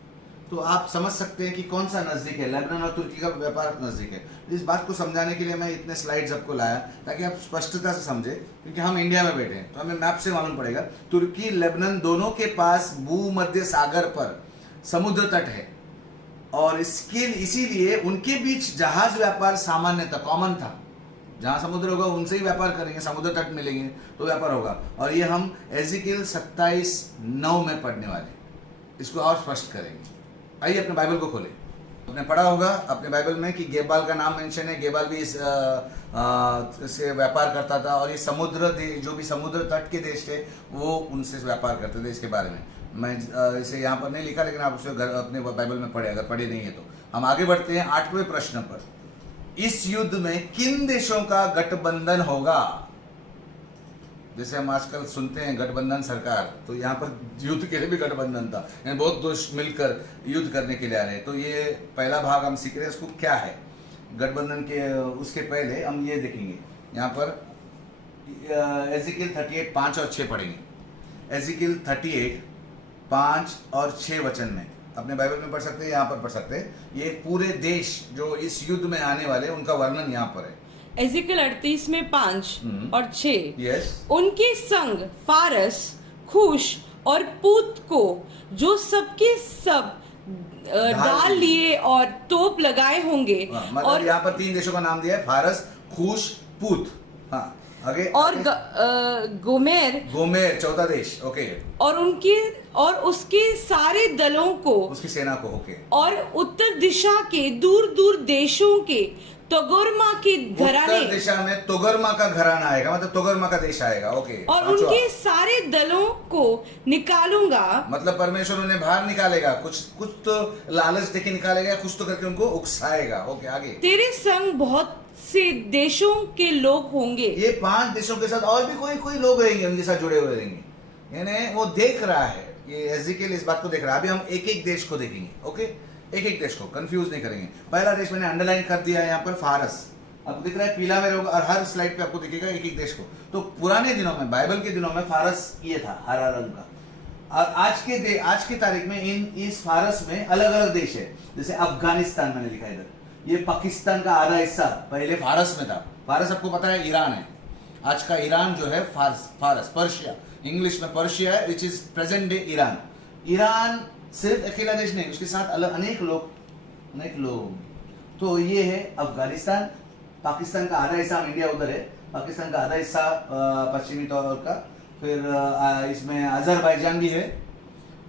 तो आप समझ सकते हैं कि कौन सा नजदीक है, लेबनान और तुर्की का व्यापार नजदीक है। इस बात को समझाने के लिए मैं इतने स्लाइड्स आपको लाया, ताकि आप स्पष्टता से समझे, क्योंकि हम इंडिया में बैठे हैं तो हमें मैप से मालूम पड़ेगा। तुर्की लेबनान दोनों के पास भूमध्य सागर पर समुद्र तट है, और इसीलिए उनके बीच जहाज व्यापार सामान्य था, कॉमन था। जहां समुद्र होगा उनसे ही व्यापार करेंगे, समुद्र तट मिलेंगे तो व्यापार होगा। और ये हम एजिकियल 27:9 में पढ़ने वाले, इसको और स्पष्ट करेंगे। आइए अपने बाइबल को खोलें। आपने पढ़ा होगा अपने बाइबल में कि गेबाल का नाम मेंशन है। गेबाल भी इससे व्यापार करता था, और ये जो भी समुद्र तट के देश थे वो उनसे व्यापार करते थे। इसके बारे में मैं इसे यहाँ पर नहीं लिखा, लेकिन आप उसे घर अपने बाइबल में पढ़े, अगर पढ़े नहीं है तो। हम आगे बढ़ते हैं 8वें प्रश्न पर। इस युद्ध में किन देशों का गठबंधन होगा? जैसे हम आजकल सुनते हैं गठबंधन सरकार, तो यहाँ पर युद्ध के लिए भी गठबंधन था, यानी बहुत देश मिलकर युद्ध करने के लिए आ रहे हैं। तो ये पहला भाग हम सीख रहे हैं, इसको क्या है गठबंधन के। उसके पहले हम ये देखेंगे, यहाँ पर एजिकियल 38 5 और 6 पढ़ेंगे। एजिकियल 38 5 और 6 वचन में अपने बाइबल में पढ़ सकते हैं, यहाँ पर पढ़ सकते हैं। ये पूरे देश जो इस युद्ध में आने वाले उनका वर्णन यहाँ पर है। एजिकियल 38 में 5 और 6। यस। उनके संग फारस, खूश और पूत को, जो सबके सब डाल लिए और तोप लगाए होंगे। मतलब और यहाँ पर 3 देशों का नाम दिया है, फारस, खूश, पूत। हाँ आगे। और गोमेर 14 देश। ओके। और उसके सारे दलों को, उसकी सेना को। ओके। और उत्तर दिशा के दूर दूर देशों के तोगर्मा के घराने, उत्तर दिशा में तोगर्मा का घराना आएगा, मतलब तोगर्मा का देश आएगा। ओके। और उनके सारे दलों को निकालूंगा। मतलब परमेश्वर उन्हें बाहर निकालेगा, कुछ तो लालच देके निकालेगा, कुछ तो करके उनको उकसाएगा। ओके आगे। तेरे संग बहुत से देशों के लोग होंगे। ये 5 देशों के साथ और भी कोई लोग रहेंगे, उनके साथ जुड़े हुए रहेंगे। यानी वो देख रहा है, ये एजिकियल इस बात को देख रहा है। अभी हम एक एक देश को देखेंगे। ओके, एक एक देश को कंफ्यूज नहीं करेंगे। पहला देश मैंने अंडरलाइन कर दिया है यहाँ पर, फारस। आपको दिख रहा है पीला में होगा, और हर स्लाइड पे आपको दिखेगा एक एक देश को। तो पुराने दिनों में, बाइबल के दिनों में फारस ये था, हरा रंग का। और आज की तारीख में इस फारस में अलग अलग देश है। जैसे अफगानिस्तान मैंने लिखा इधर, ये पाकिस्तान का आधा हिस्सा पहले फारस में था। फारस आपको पता है ईरान है। आज का ईरान जो है फारस, पर्शिया, इंग्लिश में पर्शिया है, which is present day Iran. Iran सिर्फ अकेला देश नहीं, उसके साथ अलग अनेक लोग। तो ये है अफगानिस्तान। पाकिस्तान का आधा हिस्सा, इंडिया उधर है, पाकिस्तान का आधा हिस्सा पश्चिमी तौर का। फिर इसमें अजरबैजान भी है,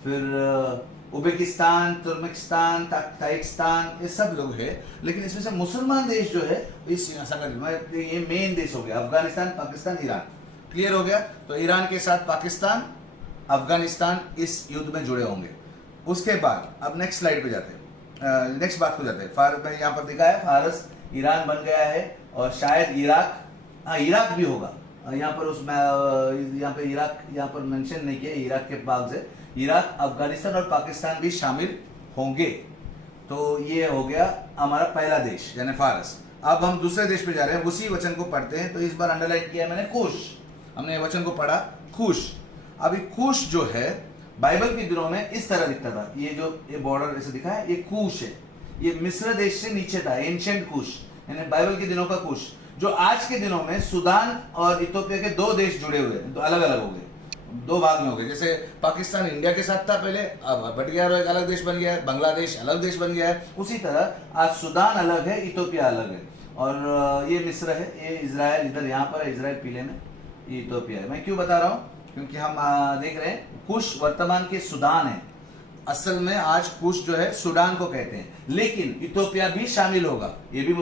फिर उज्बेकिस्तान, तुर्कमेनिस्तान, ताजिकिस्तान, ये सब लोग हैं। लेकिन इसमें से मुसलमान देश जो है इस संगठन में, ये मेन देश हो गया, अफगानिस्तान, पाकिस्तान, ईरान। क्लियर हो गया? तो ईरान के साथ पाकिस्तान, अफगानिस्तान इस युद्ध में जुड़े होंगे। उसके बाद अब नेक्स्ट स्लाइड पे जाते हैं, नेक्स्ट बात को जाते हैं। फारस में यहाँ पर दिखा है, फारस ईरान बन गया है, और शायद इराक भी होगा। यहाँ पर यहाँ पे इराक यहाँ पर मेंशन नहीं किया, इराक के पास है। इराक, अफगानिस्तान और पाकिस्तान भी शामिल होंगे। तो ये हो गया हमारा पहला देश यानी फारस। अब हम दूसरे देश पे जा रहे हैं, उसी वचन को पढ़ते हैं। तो इस बार अंडरलाइन किया मैंने खूश, हमने ये वचन को पढ़ा खूश। अभी खूश जो है बाइबल के दिनों में इस तरह दिखता था। ये बॉर्डर ऐसे दिखा है, ये खूश है। ये मिस्र देश से नीचे था, एंशिएंट खूश, यानी बाइबल के दिनों का खूश, जो आज के दिनों में सूडान और इथोपिया के 2 देश जुड़े हुए हैं। तो अलग अलग हो गए, 2 भाग में हो गए। जैसे पाकिस्तान इंडिया के साथ था पहले, अब बट गया, एक अलग देश बन गया है। बांग्लादेश अलग देश बन गया है। उसी तरह आज सूडान अलग है, इथोपिया अलग है। और ये मिस्र है, ये इजराइल इधर यहाँ पर है, इजराइल पीले में, ये इथोपिया है। मैं क्यों बता रहा हूँ? क्योंकि हम देख रहे हैं कुश वर्तमान के सूडान है। असल में आज कुश जो है सूडान को कहते हैं, लेकिन इथोपिया भी शामिल होगा। ये भी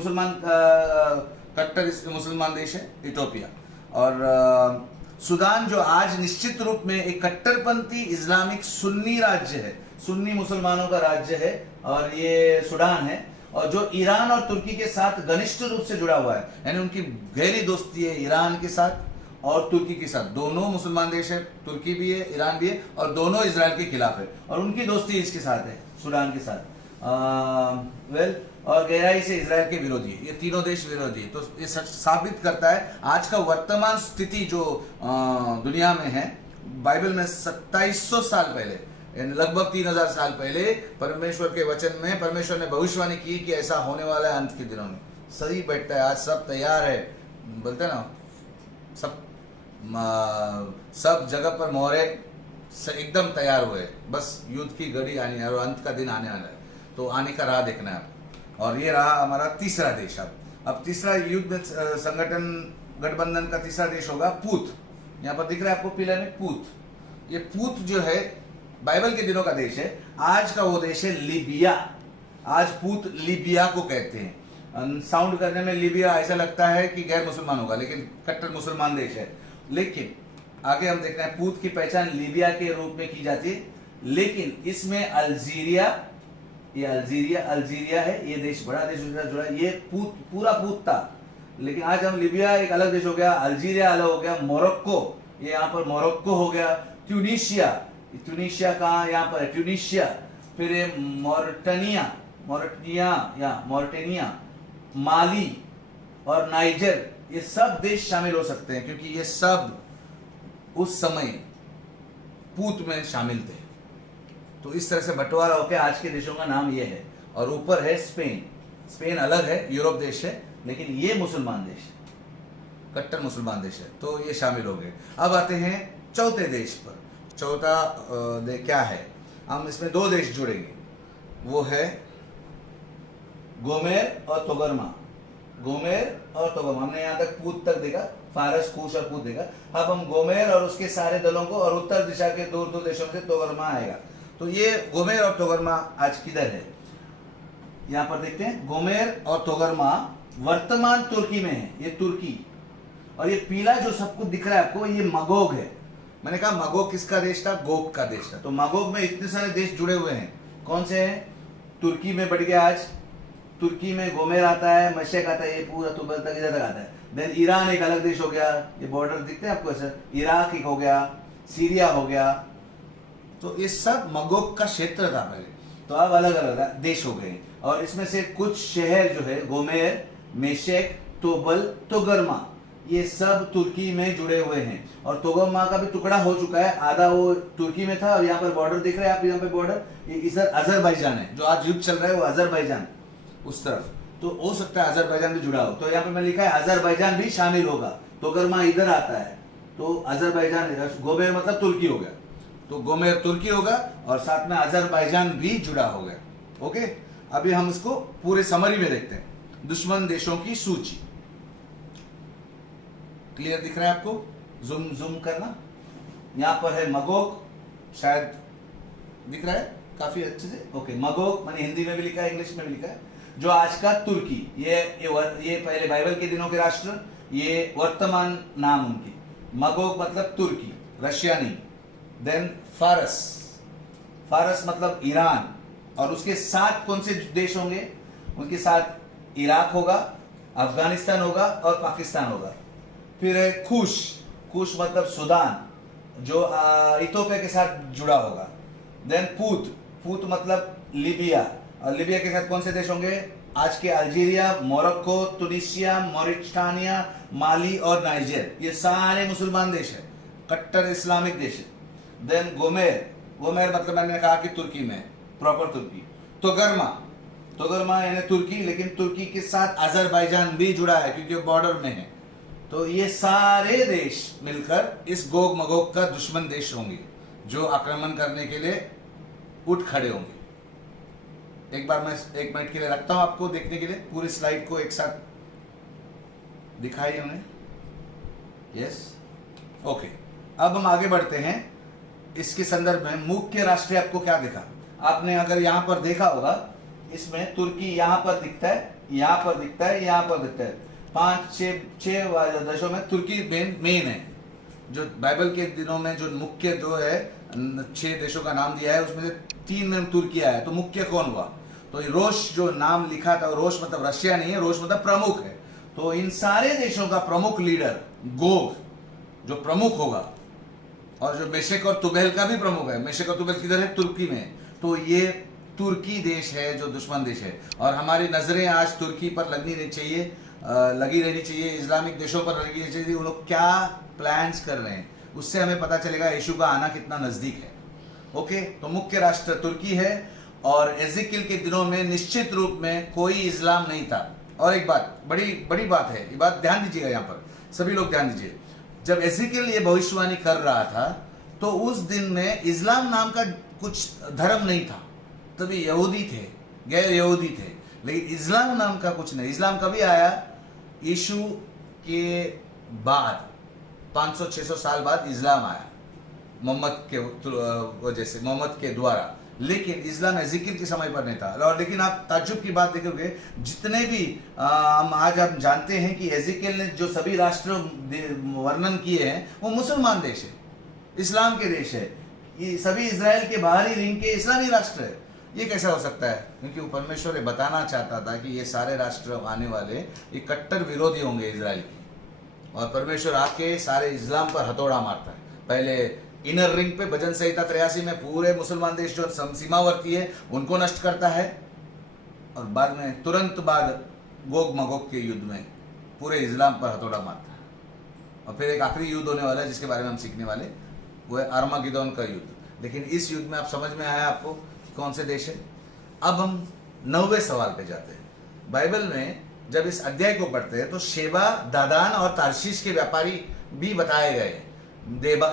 कट्टर मुसलमान देश है इथोपिया। और सूडान जो आज निश्चित रूप में एक कट्टरपंथी इस्लामिक सुन्नी राज्य है, सुन्नी मुसलमानों का राज्य है, और ये सूडान है। और जो ईरान और तुर्की के साथ घनिष्ठ रूप से जुड़ा हुआ है, यानी उनकी गहरी दोस्ती है ईरान के साथ और तुर्की के साथ, दोनों मुसलमान देश है, तुर्की भी है, ईरान भी है, और दोनों इजराइल के खिलाफ है, और उनकी दोस्ती इसके साथ है, सूडान के साथ। और गहराई से इजराइल के विरोधी है, ये तीनों देश विरोधी है। तो ये साबित करता है आज का वर्तमान स्थिति जो दुनिया में है, बाइबल में 2700 साल पहले, लगभग 3000 साल पहले परमेश्वर के वचन में परमेश्वर ने भविष्यवाणी की कि ऐसा होने वाला है अंत के दिनों में। सही बैठता है, आज सब तैयार है, बोलते हैं ना, सब जगह पर मोहरे एकदम तैयार हुए, बस युद्ध की घड़ी आनी है और अंत का दिन आने वाला है, तो आने का राह देखना है आपको। और ये रहा हमारा तीसरा देश। अब तीसरा युद्ध में संगठन गठबंधन का तीसरा देश होगा पूत। यहाँ पर दिख रहा है आपको पीले में पूत। ये पूत जो है बाइबल के दिनों का देश है। आज का वो देश है लीबिया। आज पूत लीबिया को कहते हैं। साउंड करने में लीबिया ऐसा लगता है कि गैर मुसलमान होगा, लेकिन कट्टर मुसलमान देश है। लेकिन आगे हम देखना है, पूत की पहचान लीबिया के रूप में की जाती है, लेकिन इसमें अल्जीरिया, ये अल्जीरिया है, ये देश बड़ा देश जुड़ा, ये पूरा पूत था। लेकिन आज हम लीबिया एक अलग देश हो गया, अल्जीरिया अलग हो गया, मोरक्को, ये यहाँ पर मोरक्को हो गया, ट्यूनीशिया कहाँ, यहाँ पर है ट्यूनीशिया, फिर ये मोरिटानिया, माली और नाइजर, ये सब देश शामिल हो सकते हैं, क्योंकि ये सब उस समय पूत में शामिल थे। तो इस तरह से बंटवारा होकर आज के देशों का नाम ये है। और ऊपर है स्पेन अलग है, यूरोप देश है, लेकिन ये मुसलमान देश है, कट्टर मुसलमान देश है, तो ये शामिल हो गए। अब आते हैं चौथे देश पर। चौथा क्या है, हम इसमें दो देश जुड़ेंगे, वो है गोमेर और तोगरमा। हमने यहाँ तक पूत तक देखा, फारस, कूश और पूत देखा। अब हम गोमेर और उसके सारे दलों को, और उत्तर दिशा के दूर दूर देशों से तोगरमा आएगा। तो ये गोमेर और तोगरमा आज किधर है, यहाँ पर देखते हैं। गोमेर और तोगरमा वर्तमान तुर्की में है, ये तुर्की। और ये पीला जो सब कुछ दिख रहा है आपको, ये मगोग है। मैंने कहा मगोग किसका देश था, गोग का देश था। तो मगोग में इतने सारे देश जुड़े हुए हैं, कौन से हैं, तुर्की में बढ़ गया आज, तुर्की में गोमेर आता है, मशक आता है, ये पूरा तुर्क तक इधर तक आता है। देन ईरान एक अलग देश हो गया, ये बॉर्डर दिखते हैं आपको ऐसा, इराक एक हो गया, सीरिया हो गया। तो ये सब मगोग का क्षेत्र था पहले, तो अब अलग अलग देश हो गए। और इसमें से कुछ शहर जो है गोमेर, मेशेक, तोबल, तोगरमा, ये सब तुर्की में जुड़े हुए हैं। और तोगरमा का भी टुकड़ा हो चुका है, आधा वो तुर्की में था, और यहाँ पर बॉर्डर दिख रहे हैं आप, यहाँ पे बॉर्डर, ये इधर अजरबैजान है, जो आज युद्ध चल रहा है वो अजरबैजान उस तरफ। तो हो सकता है अजरबैजान भी जुड़ा हो, तो यहाँ पे मैं लिखा है अजरबैजान भी शामिल होगा। तोगरमा इधर आता है, तो अजरबैजान, गोमेर मतलब तुर्की हो गया, तो गोमेर तुर्की होगा, और साथ में अजरबैजान भी जुड़ा हो गया। ओके, अभी हम इसको पूरे समरी में देखते हैं। दुश्मन देशों की सूची क्लियर दिख रहा है आपको, जूम करना। यहाँ पर है मगोग, शायद दिख रहा है काफी अच्छे से। ओके, मगोग मैंने हिंदी में भी लिखा है, इंग्लिश में भी लिखा है, जो आज का तुर्की। ये पहले बाइबल के दिनों के राष्ट्र, ये वर्तमान नाम उनके। मगोग मतलब तुर्की, रशिया नहीं। देन फारस मतलब ईरान, और उसके साथ कौन से देश होंगे, उनके साथ इराक होगा, अफगानिस्तान होगा और पाकिस्तान होगा। फिर है कुश मतलब सूडान, जो इथोपिया के साथ जुड़ा होगा। देन पूत मतलब लीबिया, और लीबिया के साथ कौन से देश होंगे, आज के अल्जीरिया, मोरक्को, तुनिसिया, मोरिटानिया, माली और नाइजर, ये सारे मुसलमान देश है, कट्टर इस्लामिक देश है। देन गोमेर मतलब मैंने कहा कि तुर्की में, प्रॉपर तुर्की। तोगरमा यानी तुर्की, लेकिन तुर्की के साथ अजरबैजान भी जुड़ा है क्योंकि बॉर्डर में है। तो ये सारे देश मिलकर इस गोग मगोग का दुश्मन देश होंगे, जो आक्रमण करने के लिए उठ खड़े होंगे। एक बार मैं 1 मिनट के लिए रखता हूं आपको देखने के लिए, पूरी स्लाइड को एक साथ दिखाई हमने। यस, ओके, अब हम आगे बढ़ते हैं। इसके संदर्भ में मुख्य राष्ट्र आपको क्या दिखा, आपने अगर यहाँ पर देखा होगा, इसमें तुर्की यहाँ पर दिखता है, यहाँ पर दिखता है, यहाँ पर दिखता है। 5-6 देशों में तुर्की मेन है। जो बाइबल के दिनों में जो मुख्य जो है 6 देशों का नाम दिया है, उसमें से 3 में तुर्की आया, तो मुख्य कौन हुआ, तो रोश जो नाम लिखा था, रोश मतलब रशिया नहीं है, रोश मतलब प्रमुख है। तो इन सारे देशों का प्रमुख लीडर गोग, जो प्रमुख होगा, और जो मेशेक और तुबेल का भी प्रमुख है, मेशेक और तुबेल किधर है? तुर्की में। तो ये तुर्की देश है जो दुश्मन देश है, और हमारी नज़रें आज तुर्की पर लगी रहनी चाहिए, इस्लामिक देशों पर लगी रहनी चाहिए। वो लोग क्या प्लान्स कर रहे हैं, उससे हमें पता चलेगा यीशु का आना कितना नज़दीक है। ओके, तो मुख्य राष्ट्र तुर्की है, और एजिकिल के दिनों में निश्चित रूप में कोई इस्लाम नहीं था। और एक बात, बड़ी बड़ी बात है, ये बात ध्यान दीजिएगा, यहाँ पर सभी लोग ध्यान दीजिए। जब एजिकिल ये भविष्यवाणी कर रहा था तो उस दिन में इस्लाम नाम का कुछ धर्म नहीं था, तभी यहूदी थे, गैर यहूदी थे, लेकिन इस्लाम नाम का कुछ नहीं। इस्लाम कभी आया? यीशु के बाद 500-600 साल बाद इस्लाम आया, मोहम्मद के वजह से, मोहम्मद के द्वारा। लेकिन इस्लाम एजिकिल के समय पर नहीं था। और लेकिन आप ताज्जुब की बात देखोगे, जितने भी हम आज आप जानते हैं कि एजिकिल ने जो सभी राष्ट्र वर्णन किए हैं वो मुसलमान देश है, इस्लाम के देश है। ये सभी इजराइल के बाहरी रिंग के इस्लामी राष्ट्र है। ये कैसा हो सकता है? क्योंकि वो परमेश्वर बताना चाहता था कि ये सारे राष्ट्र आने वाले ये कट्टर विरोधी होंगे इजराइल की, और परमेश्वर आके सारे इस्लाम पर हथौड़ा मारता है। पहले इनर रिंग पे भजन संहिता 83 में पूरे मुसलमान देश जो सीमावर्ती है उनको नष्ट करता है, और बाद में तुरंत बाद गोग मगोग के युद्ध में पूरे इस्लाम पर हथौड़ा मारता है। और फिर एक आखिरी युद्ध होने वाला है जिसके बारे में हम सीखने वाले, वो है आर्मागिदोन का युद्ध। लेकिन इस युद्ध में आप समझ में आया आपको कौन से देश है? अब हम 9वें सवाल पे जाते हैं। बाइबल में जब इस अध्याय को पढ़ते हैं तो शेबा, दादान और तारशीश के व्यापारी भी बताए गए।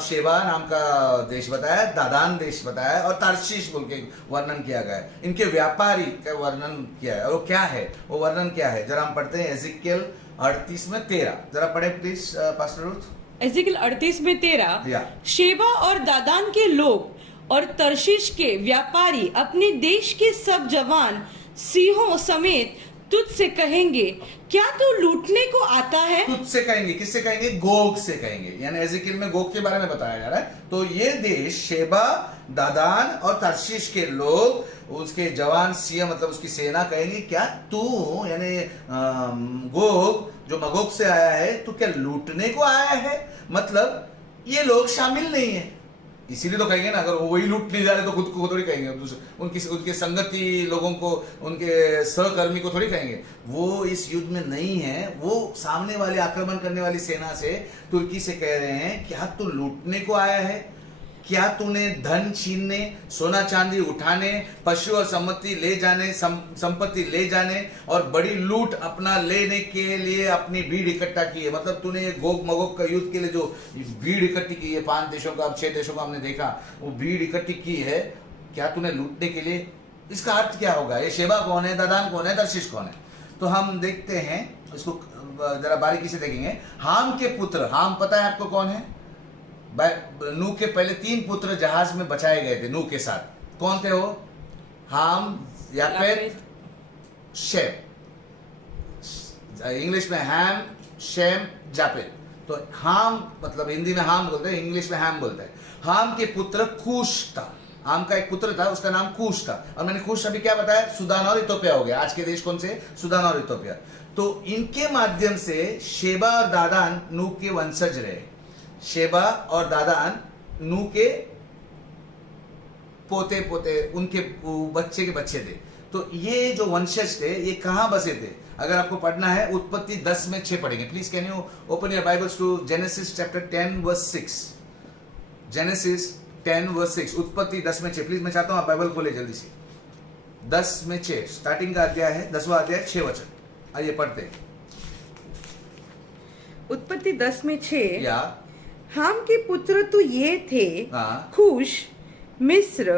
शेबा नाम का देश बताया, दादान देश बताया, और तारशीश बोल के वर्णन किया गया है। इनके व्यापारी का वर्णन किया है, और वो क्या है, वो वर्णन क्या है? जरा हम पढ़ते हैं एजिकियल 38 में 13। जरा पढ़े प्लीज पास्टर रूथ। एजिकियल 38 में 13, शेबा और दादान के लोग और तर्शीश के व्यापारी अपने देश के सब जवान सिंहों समेत तुझसे कहेंगे, क्या तू लूटने को आता है? तुझसे कहेंगे, किससे कहेंगे? गोग से कहेंगे। यानी एजिकियल में गोग के बारे में बताया जा रहा है। तो ये देश शेबा, दादान और तारशीश के लोग, उसके जवान सिंह मतलब उसकी सेना कहेंगे, क्या तू यानी गोग जो मगोग से आया है, तू क्या लूटने को आया है? मतलब ये लोग शामिल नहीं है, इसीलिए तो कहेंगे ना। अगर वही लूट नहीं जा रहे तो खुद को थोड़ी कहेंगे, उनके संगति लोगों को, उनके सहकर्मी को थोड़ी कहेंगे। वो इस युद्ध में नहीं है, वो सामने वाले आक्रमण करने वाली सेना से, तुर्की से कह रहे हैं, क्या तू लूटने को आया है? क्या तूने धन छीनने, सोना चांदी उठाने, पशु और संपत्ति ले जाने और बड़ी लूट अपना लेने के लिए अपनी भीड़ इकट्ठा की है? मतलब तूने गोग मगोग का युद्ध के लिए जो भीड़ इकट्ठी की है, 5 देशों का, 6 देशों का हमने देखा, वो भीड़ इकट्ठी की है, क्या तूने लूटने के लिए? इसका अर्थ क्या होगा? ये शेबा कौन है, दादान कौन है, तर्शीश कौन है? तो हम देखते हैं, इसको जरा बारीकी से देखेंगे। हाम के पुत्र, हाम पता है आपको कौन है? नूह के पहले 3 पुत्र जहाज में बचाए गए थे नूह के साथ। कौन थे वो? हाम, यापेत, शेम। इंग्लिश में हैम, शेम, जापेत। तो हाम मतलब हिंदी में हाम बोलते हैं, इंग्लिश में हैम बोलते हैं। हाम के पुत्र कूश था। हाम का एक पुत्र था, उसका नाम कूश था। और मैंने कूश अभी क्या बताया? सूडान और इथोपिया हो गया। आज के देश कौन से? सूडान और इथोपिया। तो इनके माध्यम से शेबा और दादान नूह के वंशज रहे। शेबा और दादान नूह के पोते उनके बच्चे के बच्चे थे। तो ये जो वंशज थे ये कहां बसे थे? अगर आपको पढ़ना है उत्पत्ति 10 में 6 पढ़ेंगे। Please can you open your Bibles to Genesis chapter 10 verse 6। Genesis 10 verse 6, उत्पत्ति 10 में 6। प्लीज मैं चाहता हूं आप बाइबल खोले जल्दी से। 10 में 6 स्टार्टिंग का अध्याय है, 10वां अध्याय 6 वचन। आइए पढ़ते। उत्पत्ति 10 में 6, या हाम के पुत्र तो ये थे, कूश, मिस्र,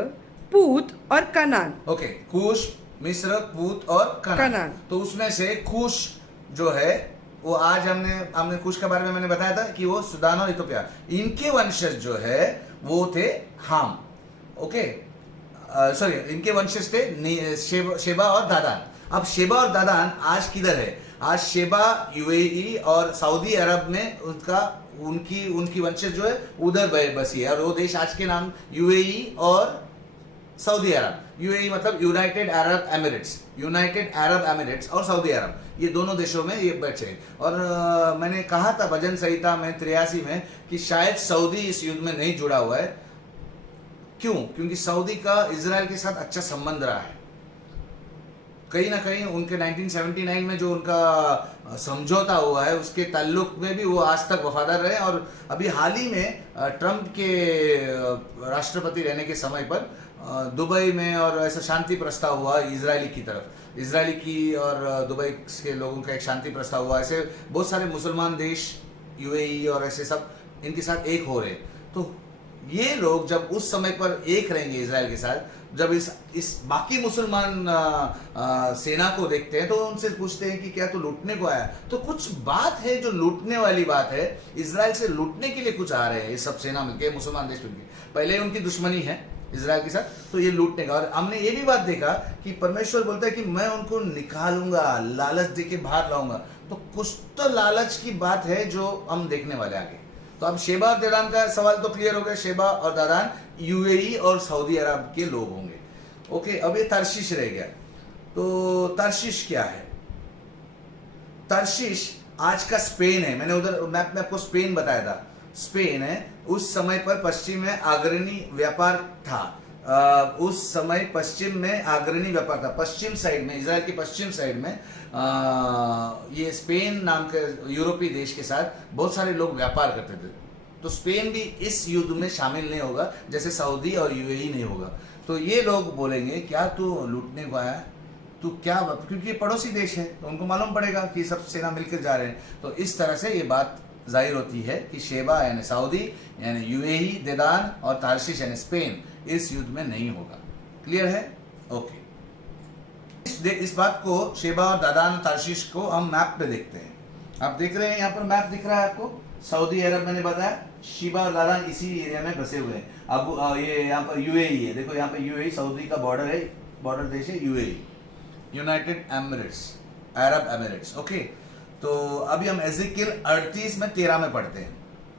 पूत और कनान। ओके, कूश, मिस्र, पूत और कनान। तो उसमें से कूश जो है वो आज हमने कूश के बारे में मैंने बताया था कि वो सूडान और इथोपिया, इनके वंशज जो है वो थे हाम। ओके, सॉरी, इनके वंशज थे शेबा और दादान। अब शेबा और दादान आज किधर है? आज शेबा यूएई और सऊदी अरब में उनकी वंशज जो है उधर बसी है, और वो देश आज के नाम यूएई और सऊदी अरब, यूएई मतलब United Arab Emirates, United Arab Emirates और सऊदी अरब, ये दोनों देशों में ये बचे। और मैंने कहा था भजन संहिता में 83 में कि शायद सऊदी इस युद्ध में नहीं जुड़ा हुआ है। क्यों? क्योंकि सऊदी का इजराइल के साथ अच्छा संबंध रहा है। कहीं ना कहीं उनके 1979 में जो उनका समझौता हुआ है उसके ताल्लुक में भी वो आज तक वफादार रहे। और अभी हाल ही में ट्रंप के राष्ट्रपति रहने के समय पर दुबई में और ऐसा शांति प्रस्ताव हुआ इजरायली की तरफ, इजरायली की और दुबई के लोगों का एक शांति प्रस्ताव हुआ। ऐसे बहुत सारे मुसलमान देश, यूएई और ऐसे सब इनके साथ एक हो रहे। तो ये लोग जब उस समय पर एक रहेंगे इजराइल के साथ, जब इस बाकी मुसलमान सेना को देखते हैं तो उनसे पूछते हैं कि क्या तू लूटने को आया? तो कुछ बात है जो लूटने वाली बात है, इजराइल से लूटने के लिए कुछ आ रहे हैं ये सब सेना मिलके, मुसलमान देश मिलके। पहले उनकी दुश्मनी है इजराइल के साथ, तो ये लूटने का। और हमने ये भी बात देखा कि परमेश्वर बोलता है कि मैं उनको निकालूंगा, लालच दे के बाहर लाऊंगा। तो कुछ तो लालच की बात है जो हम देखने वाले आगे। तो अब शेबा और देदान का सवाल तो क्लियर हो गया। शेबा और दादान यूएई और सऊदी अरब के लोग होंगे। ओके, अब ये तर्शीश रह गया। तो तर्शीश क्या है? तर्शीश आज का स्पेन है। मैंने उधर मैप में आपको स्पेन बताया था, स्पेन है। उस समय पर पश्चिम में अग्रणी व्यापार था। उस समय पश्चिम में अग्रणी व्यापार था। पश्चिम साइड में, इजराइल की पश्चिम साइड में ये स्पेन नाम के यूरोपीय देश के साथ बहुत सारे लोग व्यापार करते थे। तो स्पेन भी इस युद्ध में शामिल नहीं होगा, जैसे सऊदी और यूएई नहीं होगा। तो ये लोग बोलेंगे क्या तू लूटने को आया? तू क्या? क्योंकि ये पड़ोसी देश है तो उनको मालूम पड़ेगा कि सब सेना मिलकर जा रहे हैं। तो इस तरह से ये बात जाहिर होती है कि शेबा यानी सऊदी यानी यूएई, देदान और तारशीश यानी स्पेन इस युद्ध में नहीं होगा। क्लियर है? ओके। इस बात को, शेबा और दादान तारशीश को हम मैप पे देखते हैं। आप देख रहे हैं यहाँ पर मैप दिख रहा है आपको। सऊदी अरब मैंने बताया, शेबा और दादान इसी एरिया में बसे हुए हैं। अब ये यहाँ पर यूएई है, देखो यहाँ पर यूएई सऊदी का बॉर्डर है, बॉर्डर देश है UAE, United Emirates, Arab Emirates. Okay, तो अभी हम एजिकियल 38 में 13 में पढ़ते हैं,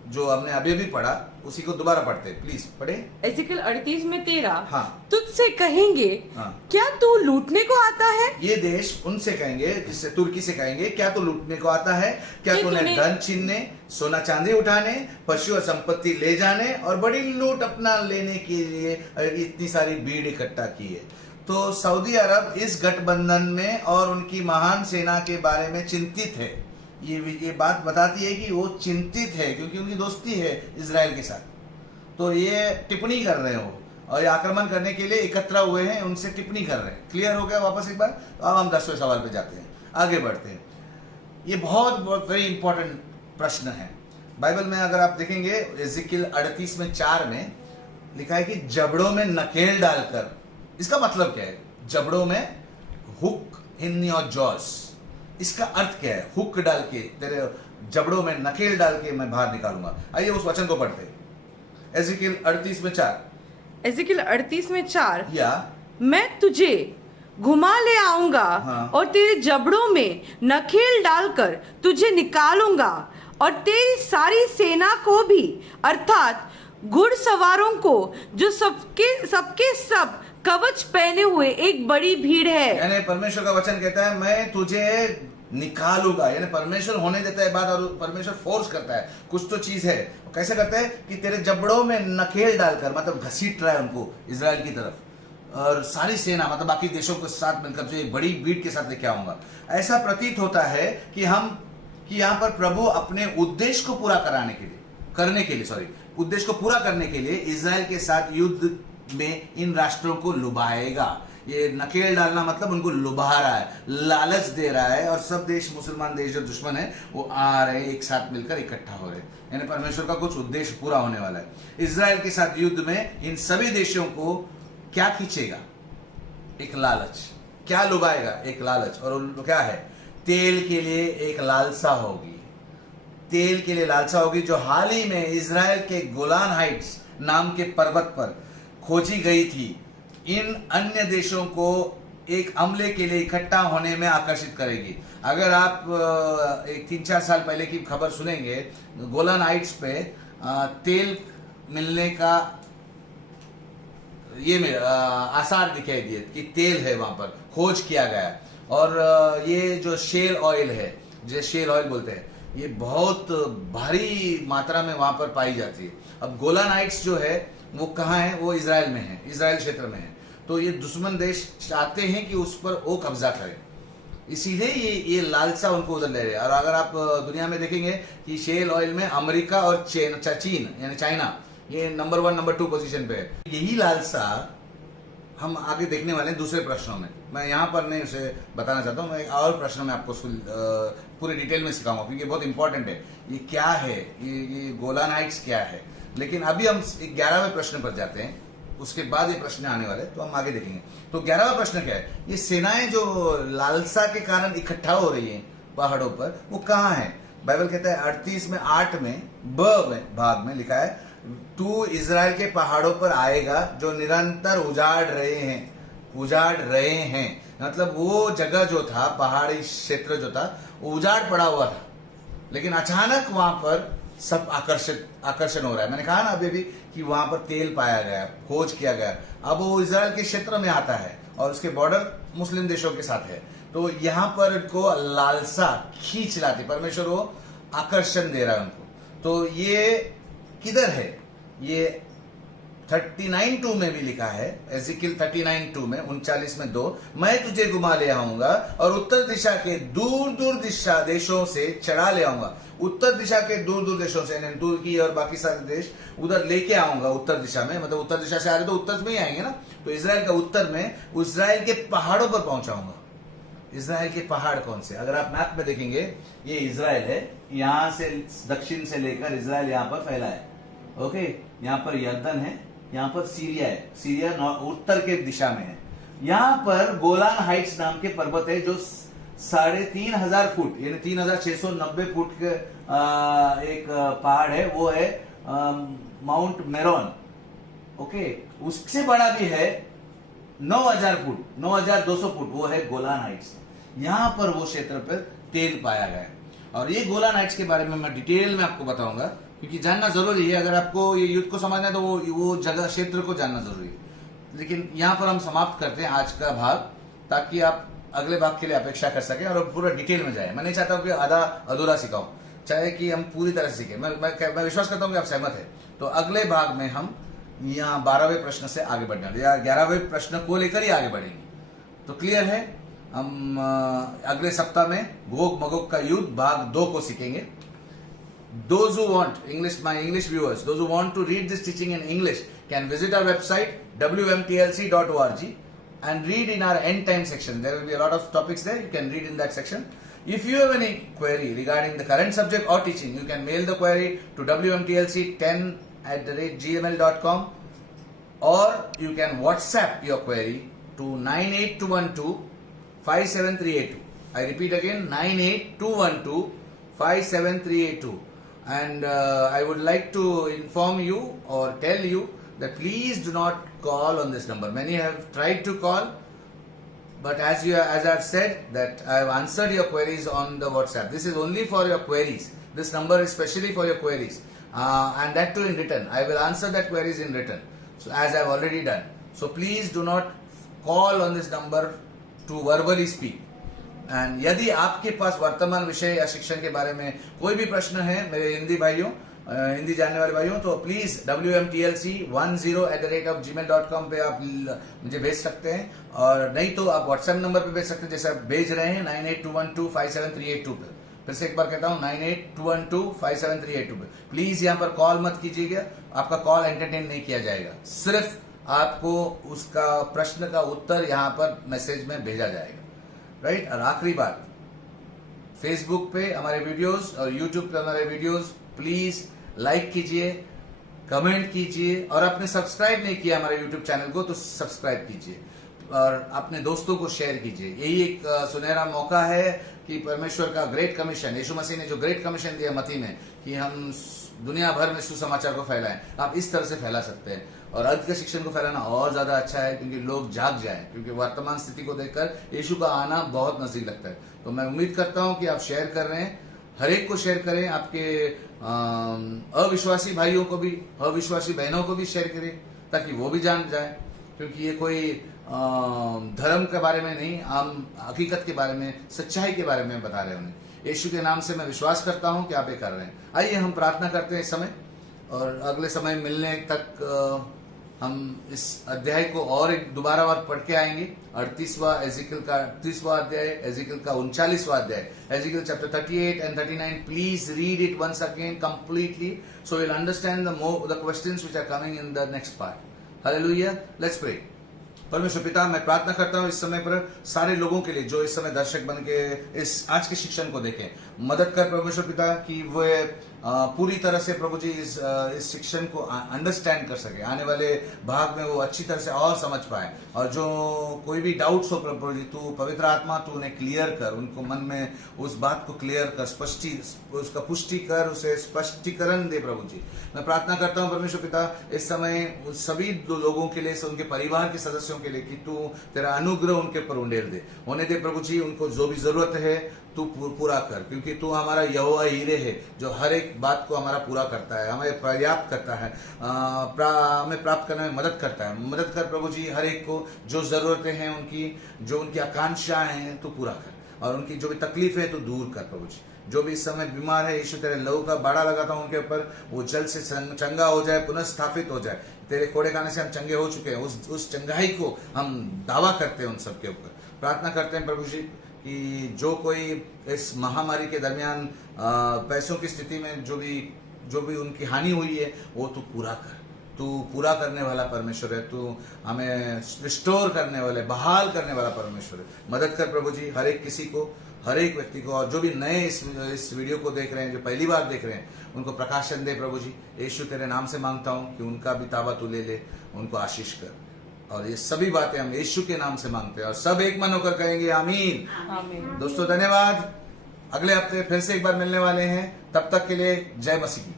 जो हमने अभी भी पढ़ा उसी को दोबारा पढ़ते हैं। प्लीज पढ़े। एजिकियल 38 में 13। हाँ। तुझसे कहेंगे हाँ। क्या तू लूटने को आता है? ये देश उनसे कहेंगे, जिससे तुर्की से कहेंगे क्या तू लूटने को आता है? क्या तूने धन छीनने, सोना चांदी उठाने, पशु और संपत्ति ले जाने और बड़ी लूट अपना लेने के लिए इतनी सारी भीड़ इकट्ठा की है? तो सऊदी अरब इस गठबंधन में और उनकी महान सेना के बारे में चिंतित है। ये बात बताती है कि वो चिंतित है क्योंकि उनकी दोस्ती है इजराइल के साथ। तो ये टिप्पणी कर रहे हो और ये आक्रमण करने के लिए एकत्र हुए हैं, उनसे टिप्पणी कर रहे हैं। क्लियर हो गया वापस एक बार? तो अब हम 10वें सवाल पे जाते हैं, आगे बढ़ते हैं। ये बहुत वेरी इंपॉर्टेंट प्रश्न है। बाइबल में अगर आप देखेंगे एजिकियल 38 में 4 में लिखा है कि जबड़ों में नकेल डालकर। इसका मतलब क्या है? जबड़ों में हुक, हिन्नी और जॉस, इसका अर्थ क्या है? हुक डाल के, तेरे जबड़ों में नकेल डाल के मैं बाहर निकालूंगा। आइए उस वचन को पढ़ते हैं। एजिकियल 38 में 4। एजिकियल 38 में 4। या मैं तुझे घुमा ले आऊंगा। हाँ। और तेरे जबड़ों में नकेल डालकर तुझे निकालूंगा और तेरी सारी सेना को भी, अर्थात घुड़सवारों को, जो सबके सब कवच पहने हुए एक बड़ी भीड़ है। यानी परमेश्वर का वचन कहता है मैं तुझे निकालूंगा। यानी परमेश्वर होने देता है बात और परमेश्वर फोर्स करता है। कुछ तो चीज है। कैसे करता है कि तेरे जबड़ों में नकेल डालकर, मतलब घसीट रहा है उनको इजराइल की तरफ, और सारी सेना मतलब बाकी देशों के साथ मिलकर जो एक बड़ी भीड़ के साथ लेके आऊंगा। ऐसा प्रतीत होता है कि यहाँ पर प्रभु अपने उद्देश्य को पूरा उद्देश्य को पूरा करने के लिए इजराइल के साथ युद्ध में इन राष्ट्रों को लुभाएगा। ये नकेल डालना मतलब उनको लुभा रहा है, लालच दे रहा है, और सब देश, मुसलमान देश जो दुश्मन है वो आ रहे हैं, एक साथ मिलकर इकट्ठा हो रहे हैं। यानी परमेश्वर का कुछ उद्देश्य पूरा होने वाला है। इजराइल के साथ युद्ध में इन सभी देशों को क्या खींचेगा? एक लालच। क्या लुभाएगा? एक लालच। और क्या है? तेल के लिए एक लालसा होगी। तेल के लिए लालसा होगी, जो हाल ही में इजराइल के गोलान हाइट्स नाम के पर्वत पर खोजी गई थी। इन अन्य देशों को एक हमले के लिए इकट्ठा होने में आकर्षित करेगी। अगर आप एक 3-4 साल पहले की खबर सुनेंगे, गोलान हाइट्स पे तेल मिलने का ये में आसार दिखाई दिए कि तेल है वहां पर, खोज किया गया। और ये जो शेल ऑयल है, जो शेल ऑयल बोलते हैं, ये बहुत भारी मात्रा में वहां पर पाई जाती है। अब गोलान हाइट्स जो है वो कहाँ है? वो इजराइल में है, इजराइल क्षेत्र में है। तो ये दुश्मन देश चाहते हैं कि उस पर वो कब्जा करे, इसीलिए ये लालसा उनको उधर ले रहे हैं। और अगर आप दुनिया में देखेंगे कि शेल ऑयल में अमेरिका और चीन यानी चाइना ये नंबर 1 नंबर 2 पोजीशन पे है। यही लालसा हम आगे देखने वाले हैं दूसरे प्रश्नों में। मैं यहाँ पर नहीं उसे बताना चाहता हूँ, मैं और प्रश्नों में आपको पूरे डिटेल में सिखाऊंगा, क्योंकि बहुत इंपॉर्टेंट है। ये क्या है, ये गोलान हाइट्स क्या है। लेकिन अभी हम 11वें प्रश्न पर जाते हैं, उसके बाद ये प्रश्न आने वाले, तो हम आगे देखेंगे। तो 11वां प्रश्न क्या है? ये सेनाएं जो लालसा के कारण इकट्ठा हो रही हैं पहाड़ों पर, वो कहाँ है? बाइबल कहता है 38 में 8 में भाग में लिखा है, तू इजराइल के पहाड़ों पर आएगा जो निरंतर उजाड़ रहे हैं। मतलब वो जगह जो था, पहाड़ी क्षेत्र जो था, उजाड़ पड़ा हुआ था, लेकिन अचानक वहां पर सब आकर्षण हो रहा है। मैंने कहा ना अभी भी कि वहां पर तेल पाया गया, खोज किया गया। अब वो इजराइल के क्षेत्र में आता है और उसके बॉर्डर मुस्लिम देशों के साथ है। तो यहाँ पर इनको लालसा खींच लाती, परमेश्वर वो आकर्षण दे रहा है उनको। तो ये किधर है? ये 39:2 में भी लिखा है, एजिकिल 39:2 में 39 में 2, मैं तुझे घुमा ले आऊंगा और उत्तर दिशा के दूर दिशा देशों से चढ़ा ले आऊंगा। उत्तर दिशा के दूर देशों से, तुर्की और बाकी सारे देश उधर लेके आऊंगा उत्तर दिशा में। मतलब उत्तर दिशा से आ रहे तो उत्तर में ही आएंगे ना। तो इजराइल का उत्तर में इजराइल के पहाड़ों पर पहुंचाऊंगा। इजराइल के पहाड़ कौन से? अगर आप मैप में देखेंगे, ये इजराइल है, यहां से दक्षिण से लेकर इजराइल यहां पर फैला है। ओके, यहाँ पर यर्दन है, यहाँ पर सीरिया है, सीरिया उत्तर के दिशा में है। यहाँ पर गोलान हाइट्स नाम के पर्वत है जो 3,500 फुट यानी 3,690 फुट के एक पहाड़ है, वो है माउंट मेरोन। ओके, उससे बड़ा भी है 9,000 फुट, 9,200 फुट, वो है गोलान हाइट्स। यहाँ पर वो क्षेत्र पर तेल पाया गया है। और ये गोलान हाइट्स के बारे में मैं डिटेल में आपको बताऊंगा, क्योंकि जानना जरूरी है। अगर आपको ये युद्ध को समझना है तो वो जगह क्षेत्र को जानना जरूरी है। लेकिन यहाँ पर हम समाप्त करते हैं आज का भाग, ताकि आप अगले भाग के लिए अपेक्षा कर सकें और पूरा डिटेल में जाए। मैं नहीं चाहता हूँ कि आधा अधूरा सिखाऊं, चाहे कि हम पूरी तरह से सीखें। मैं विश्वास करता हूँ कि आप सहमत है। तो अगले भाग में हम यहाँ 12वें प्रश्न से आगे बढ़ने वाले, या 11वें प्रश्न को लेकर ही आगे बढ़ेंगे। तो क्लियर है? हम अगले सप्ताह में गोग मगोग का युद्ध भाग 2 को सीखेंगे। Those who want my English viewers, those who want to read this teaching in English can visit our website wmtlc.org and read in our end time section. There will be a lot of topics there. You can read in that section. If you have any query regarding the current subject or teaching, you can mail the query to wmtlc10@gmail.com, or you can WhatsApp your query to 98212 57382. I repeat again, 98212 57382. And I would like to inform you or tell you that please do not call on this number. Many have tried to call, but as I've said that I have answered your queries on the WhatsApp. This is only for your queries. This number is specially for your queries, and that too in written. I will answer that queries in written, so as I have already done. So please do not call on this number to verbally speak. And यदि आपके पास वर्तमान विषय या शिक्षण के बारे में कोई भी प्रश्न है मेरे हिंदी भाइयों, हिंदी जानने वाले भाइयों, तो प्लीज wmtlc10@gmail.com पे आप मुझे भेज सकते हैं। और नहीं तो आप व्हाट्सएप नंबर पे भेज सकते हैं, जैसे आप भेज रहे हैं 98212 पे। फिर से एक बार कहता हूँ 98212 पे। प्लीज यहाँ पर कॉल मत कीजिएगा, आपका कॉल एंटरटेन नहीं किया जाएगा। सिर्फ आपको उसका प्रश्न का उत्तर यहाँ पर मैसेज में भेजा जाएगा, राइट। और आखिरी बात, फेसबुक पे हमारे वीडियोस और यूट्यूब पे हमारे वीडियोस प्लीज लाइक कीजिए, कमेंट कीजिए, और आपने सब्सक्राइब नहीं किया हमारे यूट्यूब चैनल को तो सब्सक्राइब कीजिए और अपने दोस्तों को शेयर कीजिए। यही एक सुनहरा मौका है कि परमेश्वर का ग्रेट कमीशन, यीशु मसीह ने जो ग्रेट कमीशन दिया मत्ती में कि हम दुनिया भर में सुसमाचार को फैलाएं, आप इस तरह से फैला सकते हैं। और अर्थ के शिक्षण को फैलाना और ज्यादा अच्छा है, क्योंकि लोग जाग जाएं, क्योंकि वर्तमान स्थिति को देखकर यीशु का आना बहुत नजदीक लगता है। तो मैं उम्मीद करता हूं कि आप शेयर कर रहे हैं, हर एक को शेयर करें, आपके अविश्वासी भाइयों को भी, अविश्वासी बहनों को भी शेयर करें, ताकि वो भी जान जाए। क्योंकि ये कोई धर्म के बारे में नहीं, आम हकीकत के बारे में, सच्चाई के बारे में बता रहे हैं उन्हें। यीशु के नाम से मैं विश्वास करता हूँ कि आप ये कर रहे हैं। आइए हम प्रार्थना करते हैं इस समय, और अगले समय मिलने तक हम इस अध्याय को और एक दोबारा बार पढ़ के आएंगे। 38वां एजिकल का 38वां अध्याय, एजिकल का 39वां अध्याय, एजिकल chapter 38 and 39. Please read it once again completely, so you'll understand the questions which are coming in the next part. Hallelujah. Let's pray. परमेश्वर पिता, मैं प्रार्थना करता हूँ इस समय पर सारे लोगों के लिए जो इस समय दर्शक बन के इस आज के शिक्षण को देखें। मदद कर परमेश्वर पिता कि वो पूरी तरह से प्रभु जी इस शिक्षण को अंडरस्टैंड कर सके, आने वाले भाग में वो अच्छी तरह से और समझ पाए। और जो कोई भी डाउट्स हो प्रभु जी, तू पवित्र आत्मा तू उन्हें क्लियर कर, उनको मन में उस बात को क्लियर कर, उसका पुष्टि कर, उसे स्पष्टीकरण दे प्रभु जी। मैं प्रार्थना करता हूँ परमेश्वर पिता इस समय उस सभी लोगों के लिए, उनके परिवार के सदस्यों के लिए कि तू तेरा अनुग्रह उनके ऊपर उंडेल दे, होने दे प्रभु जी। उनको जो भी जरूरत है तू पूरा कर, क्योंकि तू हमारा यहोवा हीरे है जो हर एक बात को हमारा पूरा करता है, हमें पर्याप्त करता है, हमें प्राप्त करने में मदद करता है। मदद कर प्रभु जी, हर एक को जो जरूरतें हैं उनकी, जो उनकी आकांक्षाएं हैं तू पूरा कर, और उनकी जो भी तकलीफ है तू दूर कर प्रभु जी। जो भी इस समय बीमार है यीशु तेरे लहू का बाड़ा लगाता हूं उनके ऊपर, वो जल्द से चंगा हो जाए, पुनः स्थापित हो जाए। तेरे कोड़े खाने से हम चंगे हो चुके हैं, उस चंगाई को हम दावा करते हैं उन सबके ऊपर। प्रार्थना करते हैं प्रभु जी कि जो कोई इस महामारी के दरमियान पैसों की स्थिति में जो भी उनकी हानि हुई है वो तू पूरा कर। तू पूरा करने वाला परमेश्वर है, तू हमें रिस्टोर करने वाले, बहाल करने वाला परमेश्वर है। मदद कर प्रभु जी हर एक किसी को, हर एक व्यक्ति को, और जो भी नए इस वीडियो को देख रहे हैं, जो पहली बार देख रहे हैं, उनको प्रकाशन दे प्रभु जी। यीशु तेरे नाम से मांगता हूँ कि उनका भी ताबा तू ले ले, उनको आशीष कर। और ये सभी बातें हम यीशु के नाम से मांगते हैं, और सब एक मन होकर कहेंगे आमीन। आमीन। दोस्तों धन्यवाद। अगले हफ्ते फिर से एक बार मिलने वाले हैं, तब तक के लिए जय मसीह की।